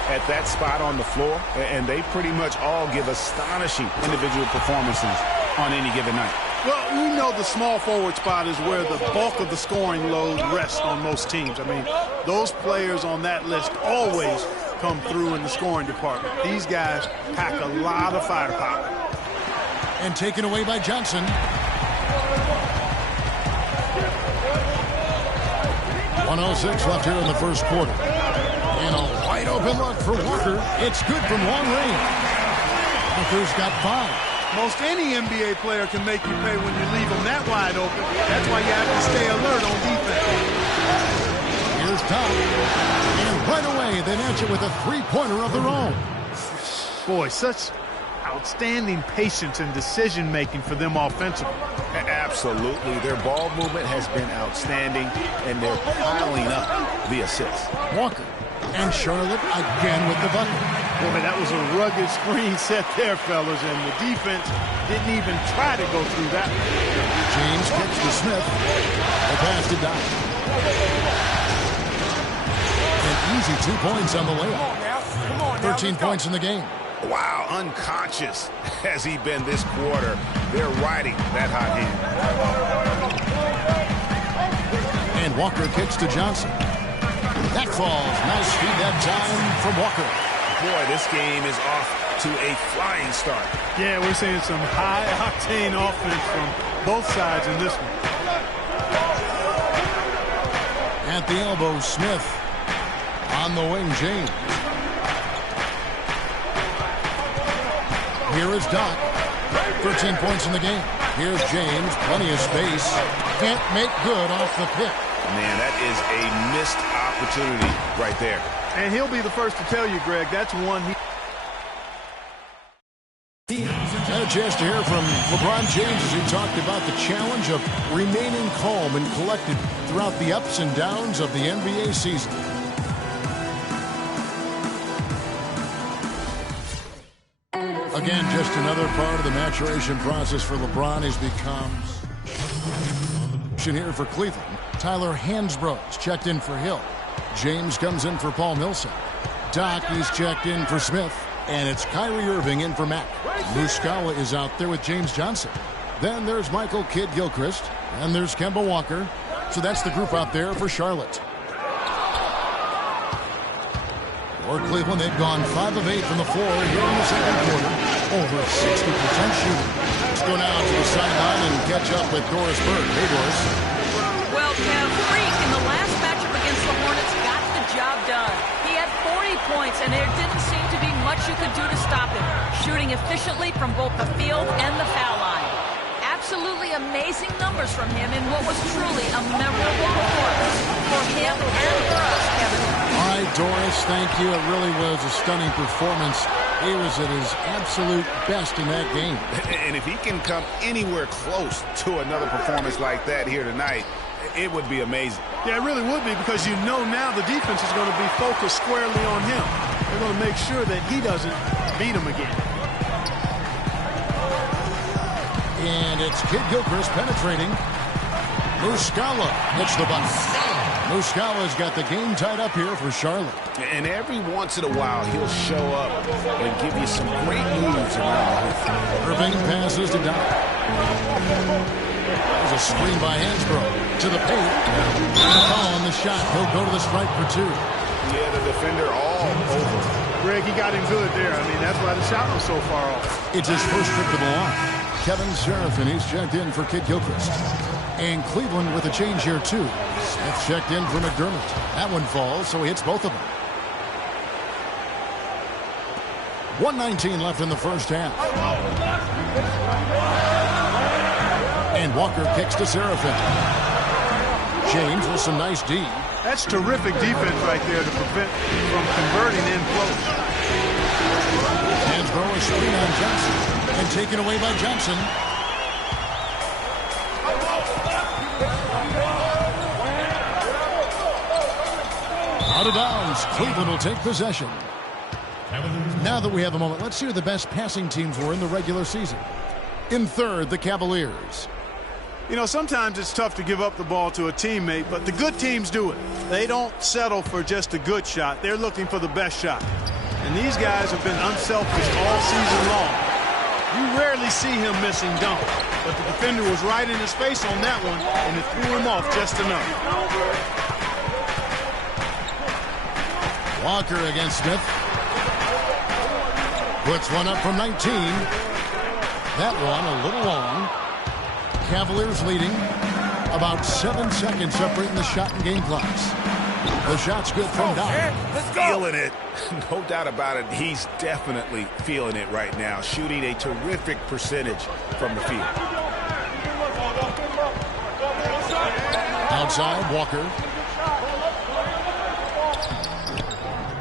at that spot on the floor, and they pretty much all give astonishing individual performances on any given night. Well, we know the small forward spot is where the bulk of the scoring load rests on most teams. I mean, those players on that list always come through in the scoring department. These guys pack a lot of firepower. And taken away by Johnson. .106 left here in the first quarter. And a wide open look for Walker. It's good from long range. Walker's got 5. Most any NBA player can make you pay when you leave them that wide open. That's why you have to stay alert on defense. Here's Tom. And right away, they match it with a three-pointer of their own. Boy, such outstanding patience and decision-making for them offensively. Absolutely. Their ball movement has been outstanding, and they're piling up the assists. Walker and Charlotte again with the bucket. Boy, that was a rugged screen set there, fellas, and the defense didn't even try to go through that. James kicks to Smith. The pass to Doc. An easy 2 points on the layup. 13 points in the game. Wow, unconscious has he been this quarter. They're riding that hot hand. And Walker kicks to Johnson. That falls. Nice feed that time from Walker. Boy, this game is off to a flying start. Yeah, we're seeing some high-octane offense from both sides in this one. At the elbow, Smith. On the wing, James. Here is Doc. 13 points in the game. Here's James. Plenty of space. Can't make good off the pick. Man, that is a missed opportunity right there. And he'll be the first to tell you, Greg, that's one he... Had a chance to hear from LeBron James as he talked about the challenge of remaining calm and collected throughout the ups and downs of the NBA season. Again, just another part of the maturation process for LeBron has become... Here for Cleveland. Tyler Hansbrough's checked in for Hill. James comes in for Paul Millsap. Doc is checked in for Smith. And it's Kyrie Irving in for Mack. Muscala is out there with James Johnson. Then there's Michael Kidd-Gilchrist. And there's Kemba Walker. So that's the group out there for Charlotte. For Cleveland, they've gone 5 of 8 from the floor here in the second quarter. Over 60% shooting. Let's go now to the sideline and catch up with Doris Burke. Hey, Doris. Well, Kev, Freak in the last matchup against the Hornets got the job done. He had 40 points, and there didn't seem to be much you could do to stop him, shooting efficiently from both the field and the foul line. Absolutely amazing numbers from him in what was truly a memorable performance for him and for us, Kevin. All right, Doris, thank you. It really was a stunning performance. He was at his absolute best in that game. And if he can come anywhere close to another performance like that here tonight, it would be amazing. Yeah, it really would be, because you know now the defense is going to be focused squarely on him. They're going to make sure that he doesn't beat him again. And it's Kidd-Gilchrist penetrating. Muscala hits the button. Muscala's got the game tied up here for Charlotte. And every once in a while, he'll show up and give you some great moves around the hoop. Irving passes to Doc. There's a screen by Hansbrough to the paint. And a foul on the shot. He'll go to the stripe for 2. Yeah, the defender all over. Greg, he got him good there. I mean, that's why the shot was so far off. It's his first trip to the line. Kevin Serafin, he's checked in for Kidd-Gilchrist. And Cleveland with a change here, too. Smith checked in for McDermott. That one falls, so he hits both of them. 1:19 left in the first half. And Walker kicks to Serafin. James with some nice D. That's terrific defense right there to prevent from converting in close. Hansbrough a screen on Johnson. And taken away by Johnson. Out of bounds. Cleveland will take possession. Now that we have a moment, let's see who the best passing teams were in the regular season. In third, the Cavaliers. You know, sometimes it's tough to give up the ball to a teammate, but the good teams do it. They don't settle for just a good shot. They're looking for the best shot. And these guys have been unselfish all season long. You rarely see him missing dunks, but the defender was right in his face on that one, and it threw him off just enough. Walker against Smith. Puts one up from 19. That one a little long. Cavaliers leading. About 7 seconds separating the shot and game clocks. The shot's good from Doc. Feeling it. No doubt about it. He's definitely feeling it right now. Shooting a terrific percentage from the field. Outside, Walker.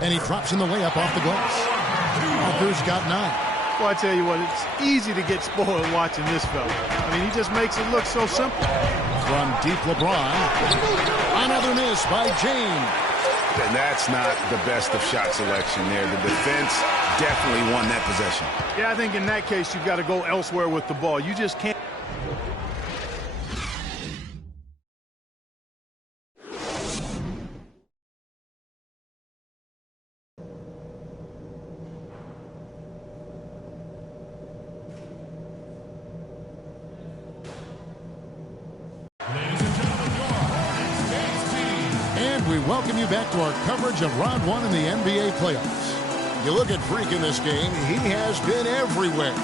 And he drops in the layup off the glass. Walker's got 9. Well, I tell you what, it's easy to get spoiled watching this fella. I mean, he just makes it look so simple. From deep LeBron. Another miss by James. And that's not the best of shot selection there. The defense definitely won that possession. Yeah, I think in that case, you've got to go elsewhere with the ball. You just can't. We welcome you back to our coverage of round 1 in the NBA playoffs. You look at Freak in this game, he has been everywhere.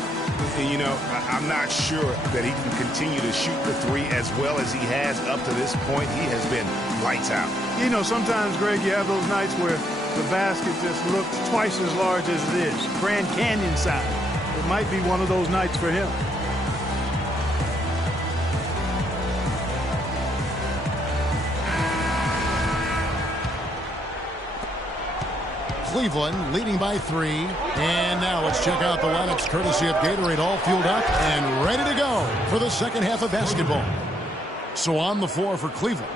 And, you know, I'm not sure that he can continue to shoot the three as well as he has up to this point. He has been lights out. You know, sometimes, Greg, you have those nights where the basket just looks twice as large as it is. Grand Canyon size. It might be one of those nights for him. Cleveland leading by 3. And now let's check out the lineups courtesy of Gatorade, all fueled up and ready to go for the second half of basketball. So on the floor for Cleveland,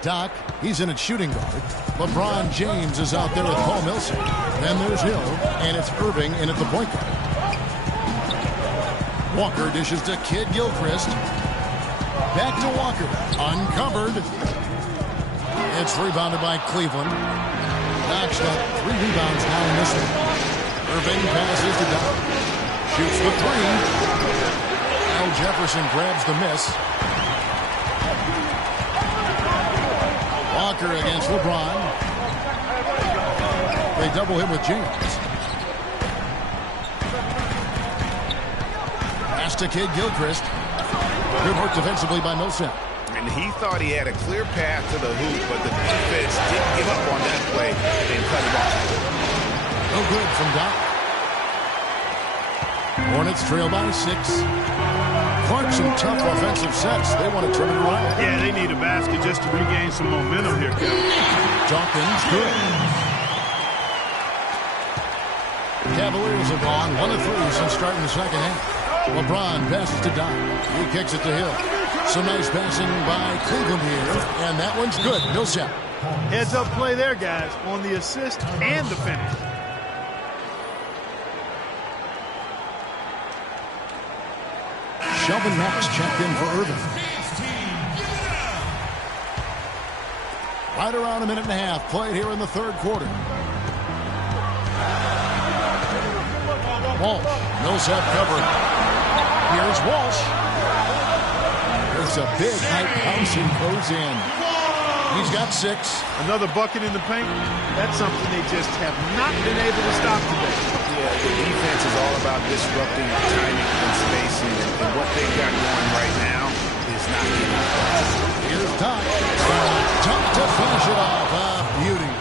Doc, he's in at shooting guard. LeBron James is out there with Paul Millsap. Then there's Hill, and it's Irving in at the point guard. Walker dishes to Kid Gilchrist. Back to Walker, uncovered. It's rebounded by Cleveland. Doc's got 3 rebounds now in this one. Irving passes to Doc. Shoots the 3. Al Jefferson grabs the miss. Walker against LeBron. They double him with James. Pass to Kid Gilchrist. Good work defensively by Millsap. And he thought he had a clear path to the hoop, but the defense didn't give up on that play and cut it off. No good from Doc. Hornets trail by 6. Clark, some tough offensive sets. They want to turn it around. Yeah, they need a basket just to regain some momentum here, Kevin. Dawkins, good. Cavaliers have gone 1 of 3 since starting the second half. LeBron passes to Doc. He kicks it to Hill. Some nice passing by Cleveland here, and that one's good. Millsap. Heads-up play there, guys, on the assist and the finish. Shelvin Max checked in for Irving. Right around a minute and a half played here in the third quarter. Walsh. Millsap covering. Here's Walsh. There's a big height bounce and goes in. He's got 6. Another bucket in the paint. That's something they just have not been able to stop today. Yeah, the defense is all about disrupting timing and spacing, and what they've got going right now is not enough. Here's Doc. Tough to finish it off. Beauty.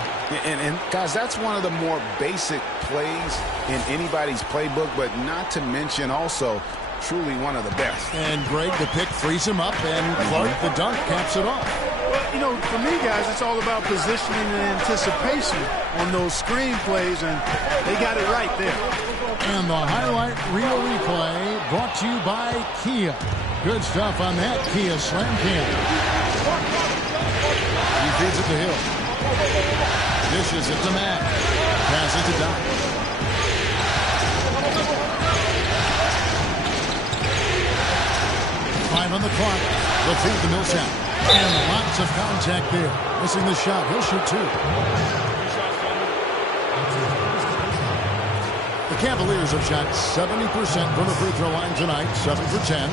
And guys, that's one of the more basic plays in anybody's playbook, but not to mention also truly one of the best. And Greg, the pick frees him up, and Clark, the dunk, caps it off. Well, You know, for me, guys, it's all about positioning and anticipation on those screen plays, and they got it right there. And the highlight reel replay brought to you by Kia. Good stuff on that Kia slam cam. He feeds it to Hill. Dishes it to Matt. Passes to Doc. Five on the clock. The feed to Millsap. And lots of contact there. Missing the shot. He'll shoot two. The Cavaliers have shot 70% from the free throw line tonight. 7 for 10.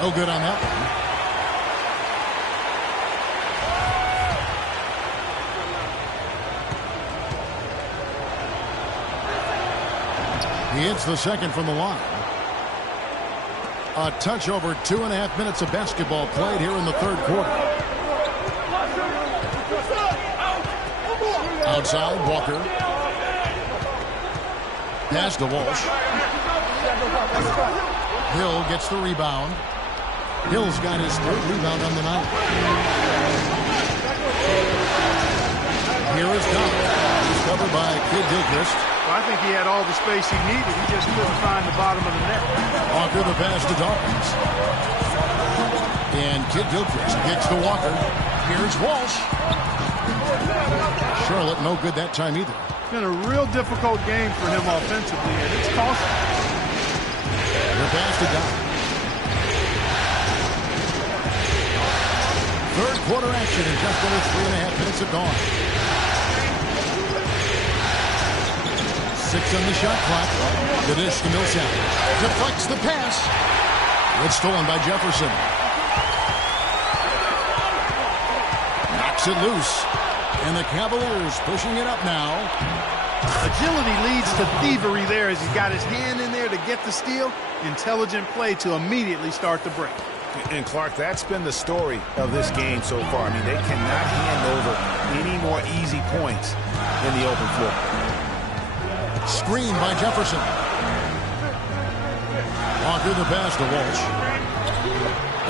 No good on that one. He hits the second from the line. A touch over 2.5 minutes of basketball played here in the third quarter. Outside, Walker. Pass to Walsh. Hill gets the rebound. Hill's got his third rebound on the night. Here is Doc. He's covered by Kid Gilchrist. Well, I think he had all the space he needed. He just couldn't find the bottom of the net. Walker the pass to Dawkins. And Kid Gilchrist gets to Walker. Here's Walsh. Charlotte no good that time either. It's been a real difficult game for him offensively, and it's costing. The pass to Doc. Third quarter action in just under 3.5 minutes have gone. 6 on the shot clock. The dish to Millsap. Deflects the pass. It's stolen by Jefferson. Knocks it loose. And the Cavaliers pushing it up now. Agility leads to thievery there as he's got his hand in there to get the steal. Intelligent play to immediately start the break. And Clark, that's been the story of this game so far. I mean, they cannot hand over any more easy points in the open floor. Screen by Jefferson. Walker the pass to Walsh.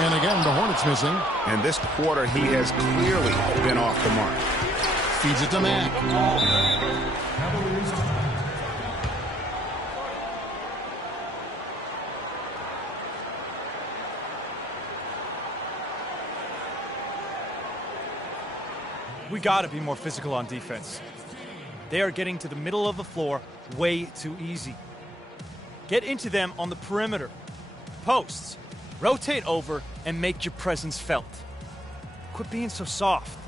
And again, the Hornets missing. And this quarter, he has clearly been off the mark. Feeds it to Mack. We got to be more physical on defense. They are getting to the middle of the floor way too easy. Get into them on the perimeter. Posts. Rotate over and make your presence felt. Quit being so soft.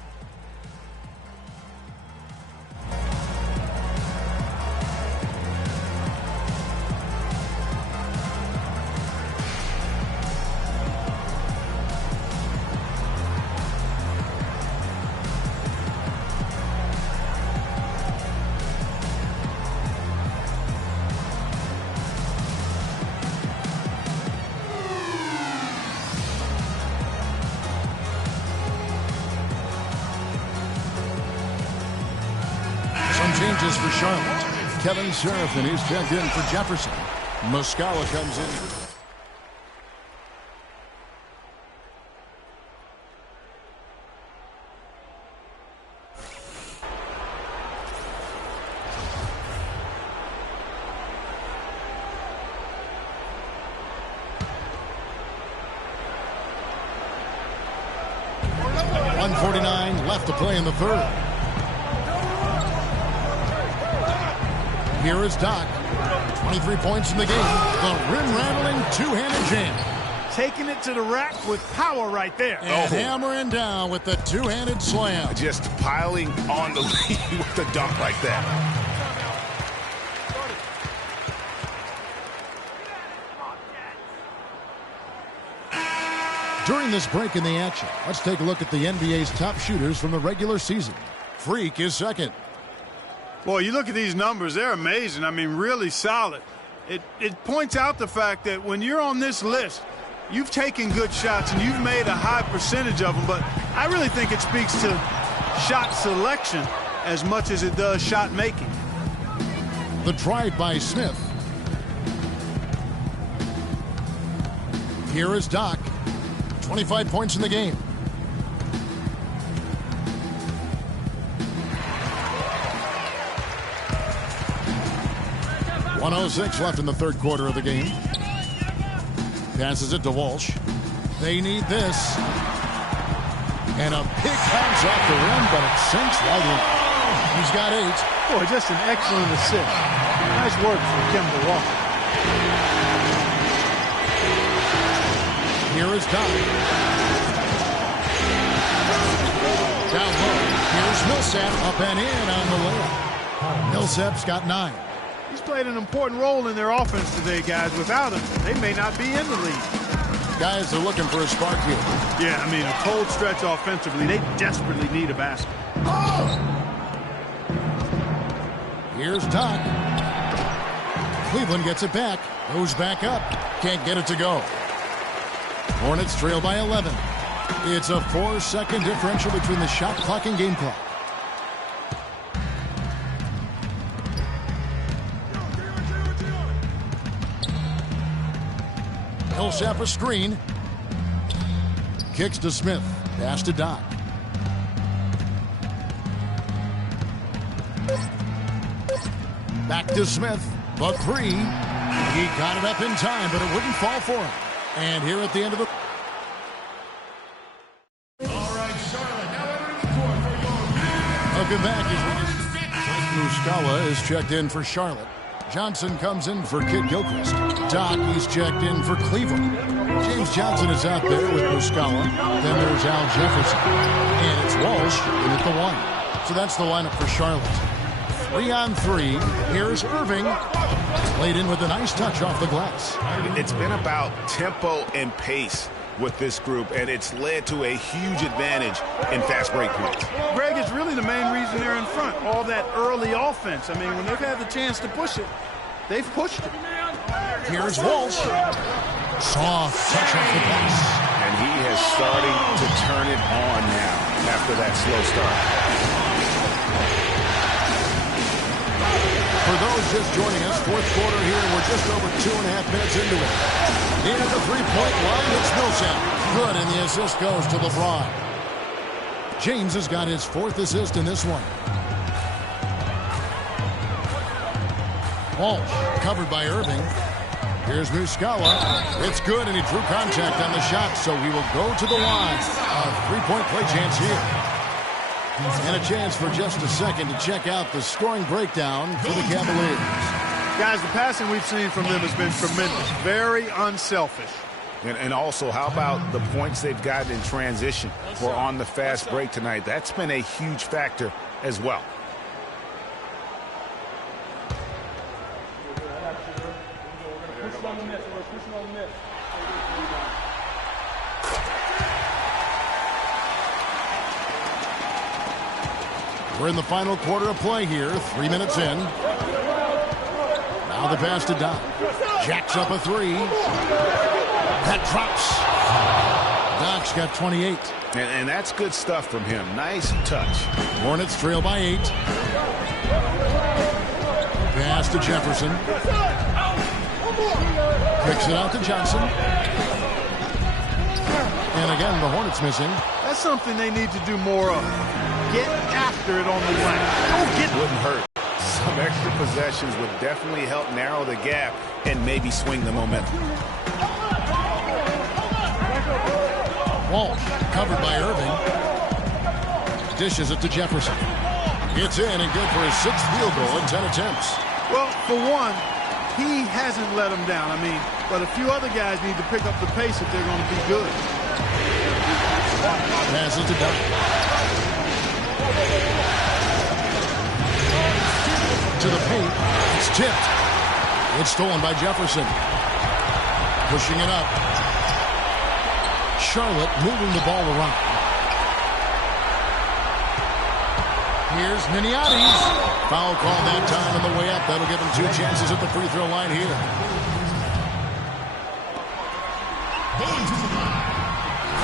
Changes for Charlotte. Kevin Seraphin is checked in for Jefferson. Muscala comes in. .149 left to play in the third. Here is Doc. 23 points in the game. The rim-rattling two-handed jam. Taking it to the rack with power right there. And hammering down with the two-handed slam. Just piling on the lead with the dunk like that. During this break in the action, let's take a look at the NBA's top shooters from the regular season. Freak is second. Boy, you look at these numbers, they're amazing. I mean, really solid. It points out the fact that when you're on this list, you've taken good shots and you've made a high percentage of them, but I really think it speaks to shot selection as much as it does shot making. The drive by Smith. Here is Doc. 25 points in the game. .106 left in the third quarter of the game. Passes it to Walsh. They need this. And a pick comes off the rim, but it sinks right in. He's got 8. Boy, just an excellent assist. Nice work for Kemba Walker. Here is Doc. Down low. Here's Millsap up and in on the layup. Millsap's got 9. He's played an important role in their offense today, guys. Without him, they may not be in the lead. Guys are looking for a spark here. Yeah, I mean, a cold stretch offensively. They desperately need a basket. Here's Doc. Cleveland gets it back. Goes back up. Can't get it to go. Hornets trail by 11. It's a 4-second differential between the shot clock and game clock. Millsap a screen. Kicks to Smith. Pass to Doc. Back to Smith. The 3. He got it up in time, but it wouldn't fall for him. And here at the end of the... All right, Charlotte, now entering the court for your... Welcome back as Muscala is checked in for Charlotte. Johnson comes in for Kid Gilchrist. Doc, he's checked in for Cleveland. James Johnson is out there with Muscala. Then there's Al Jefferson. And it's Walsh in at the 1. So that's the lineup for Charlotte. 3-on-3. Here's Irving. Played in with a nice touch off the glass. It's been about tempo and pace with this group, and it's led to a huge advantage in fast break points. Greg, it's really the main reason they're in front. All that early offense. I mean, when they've had the chance to push it, they've pushed it. Here's Walsh. Soft touch off the glass. And he has starting to turn it on now after that slow start. For those just joining us, fourth quarter here, we're just over 2.5 minutes into it. Near the three-point line, it's Millsap. Good, and the assist goes to LeBron. James has got his 4th assist in this one. Walsh, covered by Irving. Here's Muscala. It's good, and he drew contact on the shot, so he will go to the line. A three-point play chance here. And a chance for just a second to check out the scoring breakdown for the Cavaliers. Guys, the passing we've seen from them has been tremendous. Very unselfish. And also, how about the points they've gotten in transition or on the fast break tonight? That's been a huge factor as well. We're in the final quarter of play here. 3 minutes in. Now the pass to Doc. Jacks up a 3. That drops. Doc's got 28. And that's good stuff from him. Nice touch. Hornets trail by 8. Pass to Jefferson. Kicks it out to Johnson. And again, the Hornets missing. That's something they need to do more of. Get after it on the wing. Go get it. Wouldn't hurt. Some extra possessions would definitely help narrow the gap and maybe swing the momentum. Walsh, covered by Irving. Dishes it to Jefferson. It's in and good for his 6th field goal in 10 attempts. Well, for one, he hasn't let them down. I mean, but a few other guys need to pick up the pace if they're going to be good. Pass it to Doc. To the paint. It's tipped. It's stolen by Jefferson. Pushing it up. Charlotte moving the ball around. Here's Niniades. Foul call that time on the way up. That'll give him 2 chances at the free throw line here.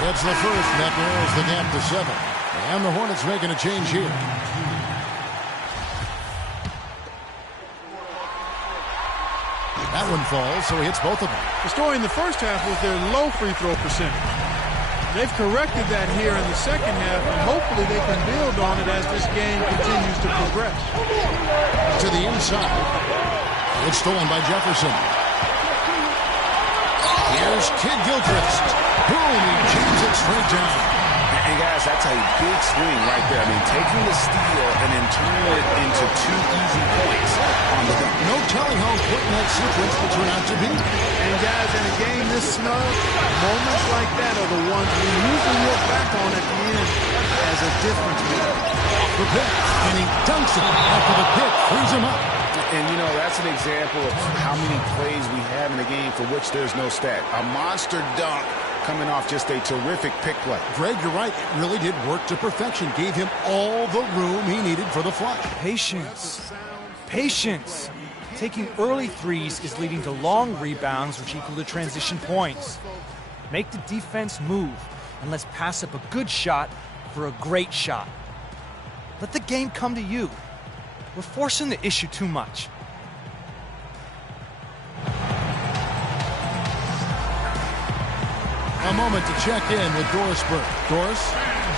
It's the first. That narrows the gap to 7. And the Hornets making a change here. That one falls, so he hits both of them. The story in the first half was their low free throw percentage. They've corrected that here in the second half, and hopefully they can build on it as this game continues to progress. To the inside. It's stolen by Jefferson. Here's Kid Gilchrist. Boom, he jams it straight down. And guys, that's a big swing right there. I mean, taking the steal and then turning it into 2 easy points on the dunk. No telling how important that sequence will turn out to be. And guys, in a game this snug, moments like that are the ones we usually look back on at the end as a difference maker. Off the pick, and he dunks it after the pick frees him up. And, you know, that's an example of how many plays we have in a game for which there's no stat. A monster dunk coming off just a terrific pick play. Greg, you're right. It really did work to perfection. Gave him all the room he needed for the flush. Patience. Patience. Taking early threes is leading to long rebounds, which equal to transition points. Make the defense move, and let's pass up a good shot for a great shot. Let the game come to you. We're forcing the issue too much. A moment to check in with Doris Burke. Doris?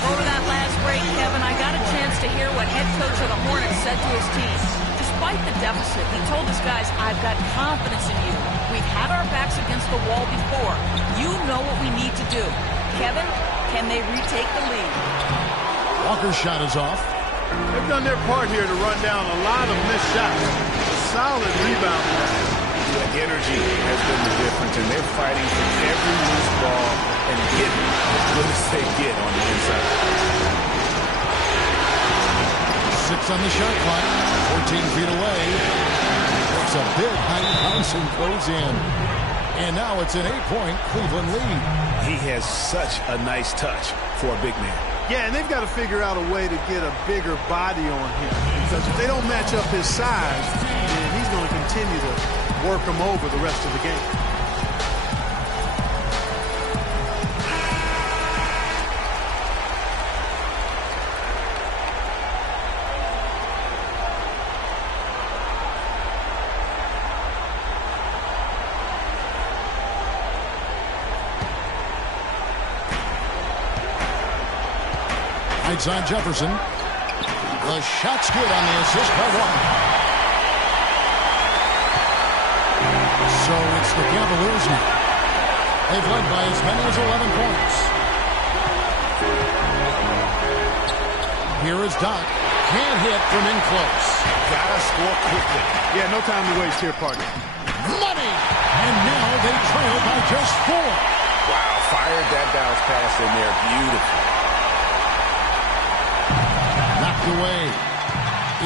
Over that last break, Kevin, I got a chance to hear what head coach of the Hornets said to his team. Despite the deficit, he told his guys, I've got confidence in you. We've had our backs against the wall before. You know what we need to do. Kevin, can they retake the lead? Walker's shot is off. They've done their part here to run down a lot of missed shots. A solid rebound. The energy has been the difference, and they're fighting for every loose ball and getting as good as they get on the inside. 6 on the shot clock, 14 feet away. It's a big high bounce and goes in. And now it's an 8-point Cleveland lead. He has such a nice touch for a big man. Yeah, and they've got to figure out a way to get a bigger body on him. Because if they don't match up his size, then he's going to continue to work him over the rest of the game. Heights on Jefferson. The shot's good on the assist by Walker. So it's the Cavaliers now. They've led by as many as 11 points. Here is Doc. Can't hit from in close. Gotta score quickly. Yeah, no time to waste here, partner. Money! And now they trail by just 4. Wow, fired that bounce pass in there. Beautiful. Knocked away.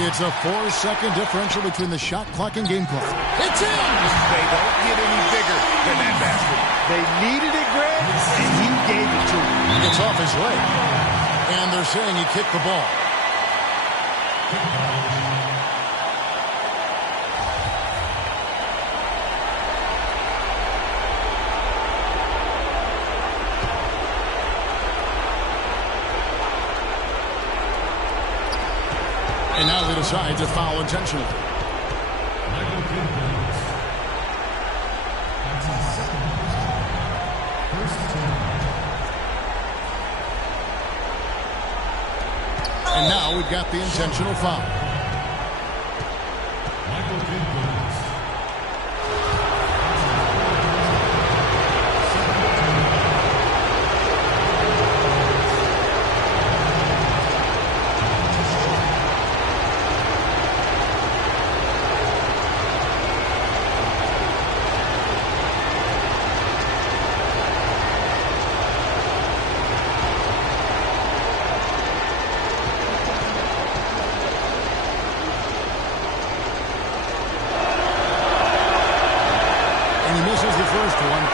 It's a 4-second differential between the shot clock and game clock. It's in! They don't get any bigger than that basket. They needed it, Greg, and he gave it to them. It's off his leg. And they're saying he kicked the ball. And now they decide to foul intentionally. And now we've got the intentional foul.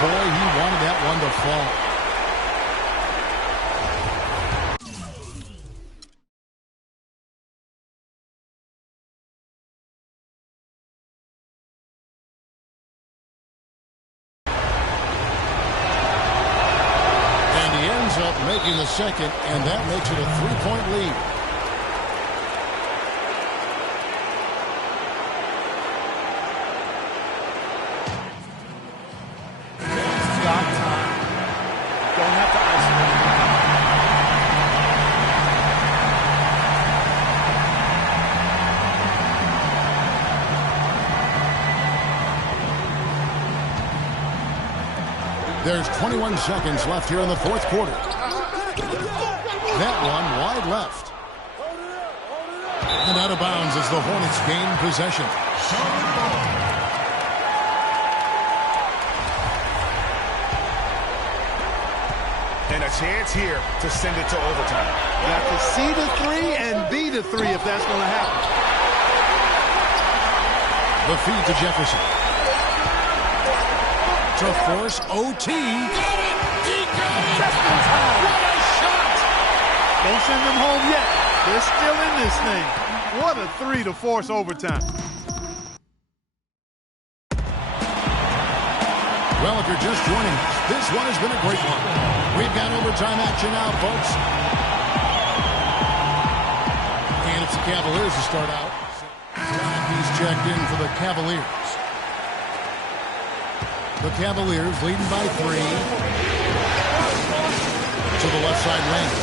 Boy, he wanted that one to fall. And he ends up making the second, and that makes it a 3-point lead. There's 21 seconds left here in the fourth quarter. That one wide left. And out of bounds as the Hornets gain possession. And a chance here to send it to overtime. Got to see the three and be the three if that's going to happen. The feed to Jefferson. To force OT. What a shot! Don't send them home yet. They're still in this thing. What a three to force overtime. Well, if you're just joining us, this one has been a great one. We've got overtime action now, folks. And it's the Cavaliers to start out. He's checked in for the Cavaliers. The Cavaliers leading by 3. To the left side lane.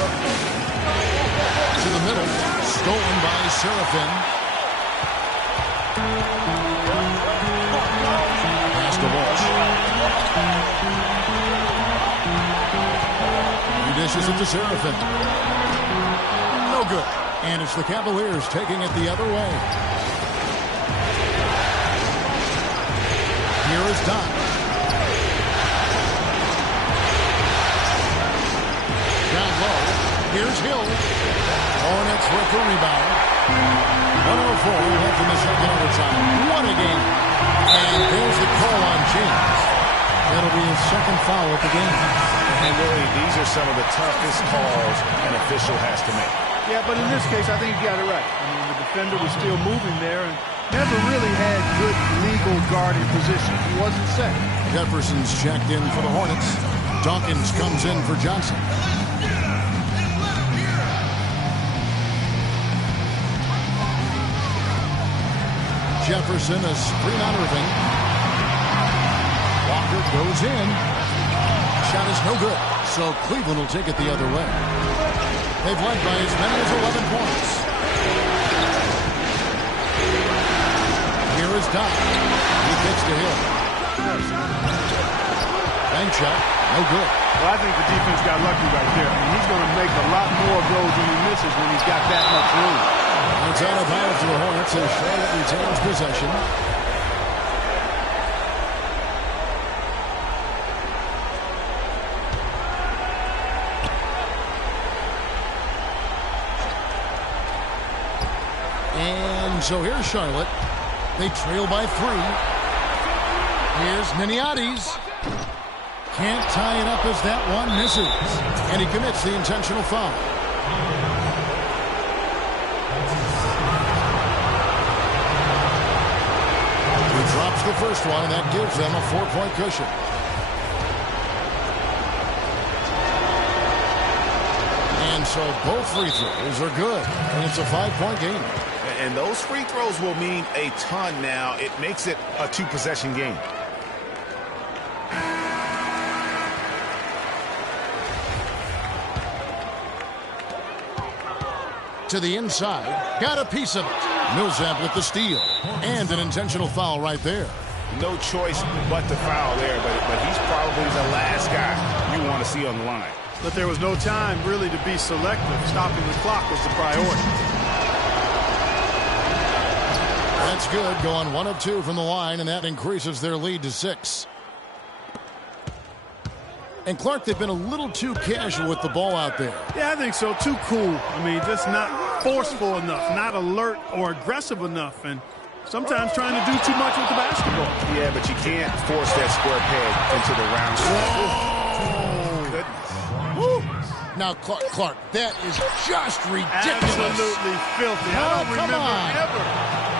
To the middle. Stolen by Serafin. Pass to Walsh. He dishes it to Serafin. No good. And it's the Cavaliers taking it the other way. Here is Doc. Down low. Here's Hill. Hornets with the rebound. 104 left in the second overtime. What a game. And there's the call on James. That'll be his second foul at the game. And really, these are some of the toughest calls an official has to make. Yeah, but in this case, I think you got it right. I mean, the defender was still moving there and never really had good legal guarding position. He wasn't set. Jefferson's checked in for the Hornets. Dawkins comes in for Johnson. Jefferson, a screen on Irving. Walker goes in. Shot is no good. So Cleveland will take it the other way. They've led by as many as 11 points. Here is Doc. He gets to Hill. Bank shot. No good. Well, I think the defense got lucky right there. I mean, he's going to make a lot more of those when he misses when he's got that much room. It's out of bounds to the Hornets as Charlotte retains possession. And so here's Charlotte. They trail by 3. Here's Miniades. Can't tie it up as that one misses. And he commits the intentional foul. He drops the first one, and that gives them a 4-point cushion. And so both free throws are good. And it's a 5-point game. And those free throws will mean a ton now. It makes it a 2-possession game. To the inside. Got a piece of it. Millsap with the steal. And an intentional foul right there. No choice but to foul there, but he's probably the last guy you want to see on the line. But there was no time really to be selective. Stopping the clock was the priority. That's good. Going 1 of 2 from the line, and that increases their lead to 6. And Clark, they've been a little too casual with the ball out there. Yeah, I think so. Too cool. I mean, just not forceful enough, not alert or aggressive enough, and sometimes trying to do too much with the basketball. Yeah, but you can't force that square peg into the round. Oh, goodness. Woo. Now, Clark, that is just ridiculous. Absolutely filthy. I don't remember ever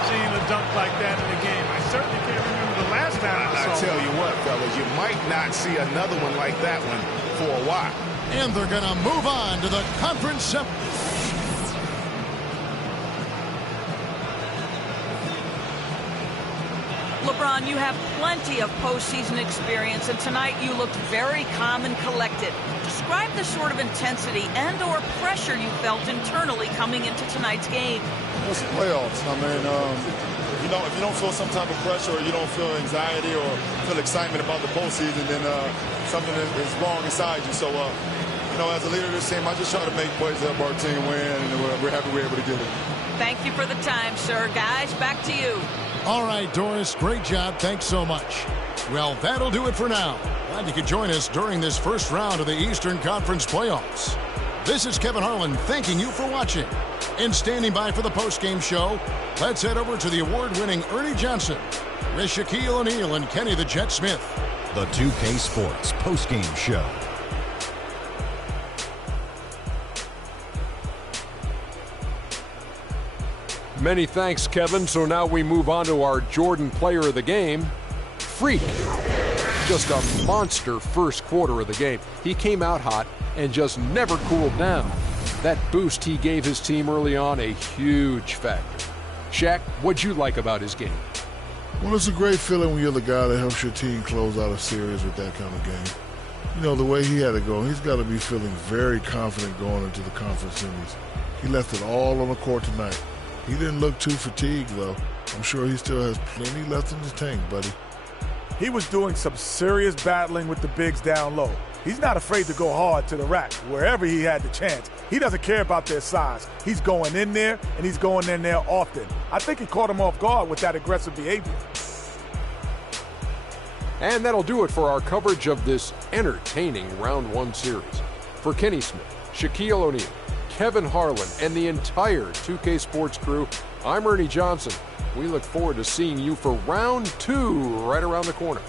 seeing a dunk like that in the game. I certainly can't remember the last time I saw it. I tell you what, fellas, you might not see another one like that one for a while. And they're going to move on to the conference semi. LeBron, you have plenty of postseason experience, and tonight you looked very calm and collected. Describe the sort of intensity and or pressure you felt internally coming into tonight's game. It's playoffs. I mean, you if you don't feel some type of pressure or you don't feel anxiety or feel excitement about the postseason, then something is wrong inside you. So, as a leader of this team, I just try to make plays to help our team win, and we're happy we're able to get it. Thank you for the time, sir. Guys, back to you. All right, Doris, great job. Thanks so much. Well, that'll do it for now. Glad you could join us during this first round of the Eastern Conference playoffs. This is Kevin Harlan thanking you for watching. And standing by for the postgame show, let's head over to the award-winning Ernie Johnson with Shaquille O'Neal and Kenny the Jet Smith. The 2K Sports postgame show. Many thanks, Kevin. So now we move on to our Jordan player of the game, Freak. Just a monster first quarter of the game. He came out hot and just never cooled down. That boost he gave his team early on, a huge factor. Shaq, what'd you like about his game? Well, it's a great feeling when you're the guy that helps your team close out a series with that kind of game. The way he had it going, he's got to be feeling very confident going into the conference series. He left it all on the court tonight. He didn't look too fatigued, though. I'm sure he still has plenty left in the tank, buddy. He was doing some serious battling with the bigs down low. He's not afraid to go hard to the rack wherever he had the chance. He doesn't care about their size. He's going in there, and he's going in there often. I think he caught him off guard with that aggressive behavior. And that'll do it for our coverage of this entertaining Round 1 series. For Kenny Smith, Shaquille O'Neal, Kevin Harlan, and the entire 2K Sports crew, I'm Ernie Johnson. We look forward to seeing you for Round 2 right around the corner.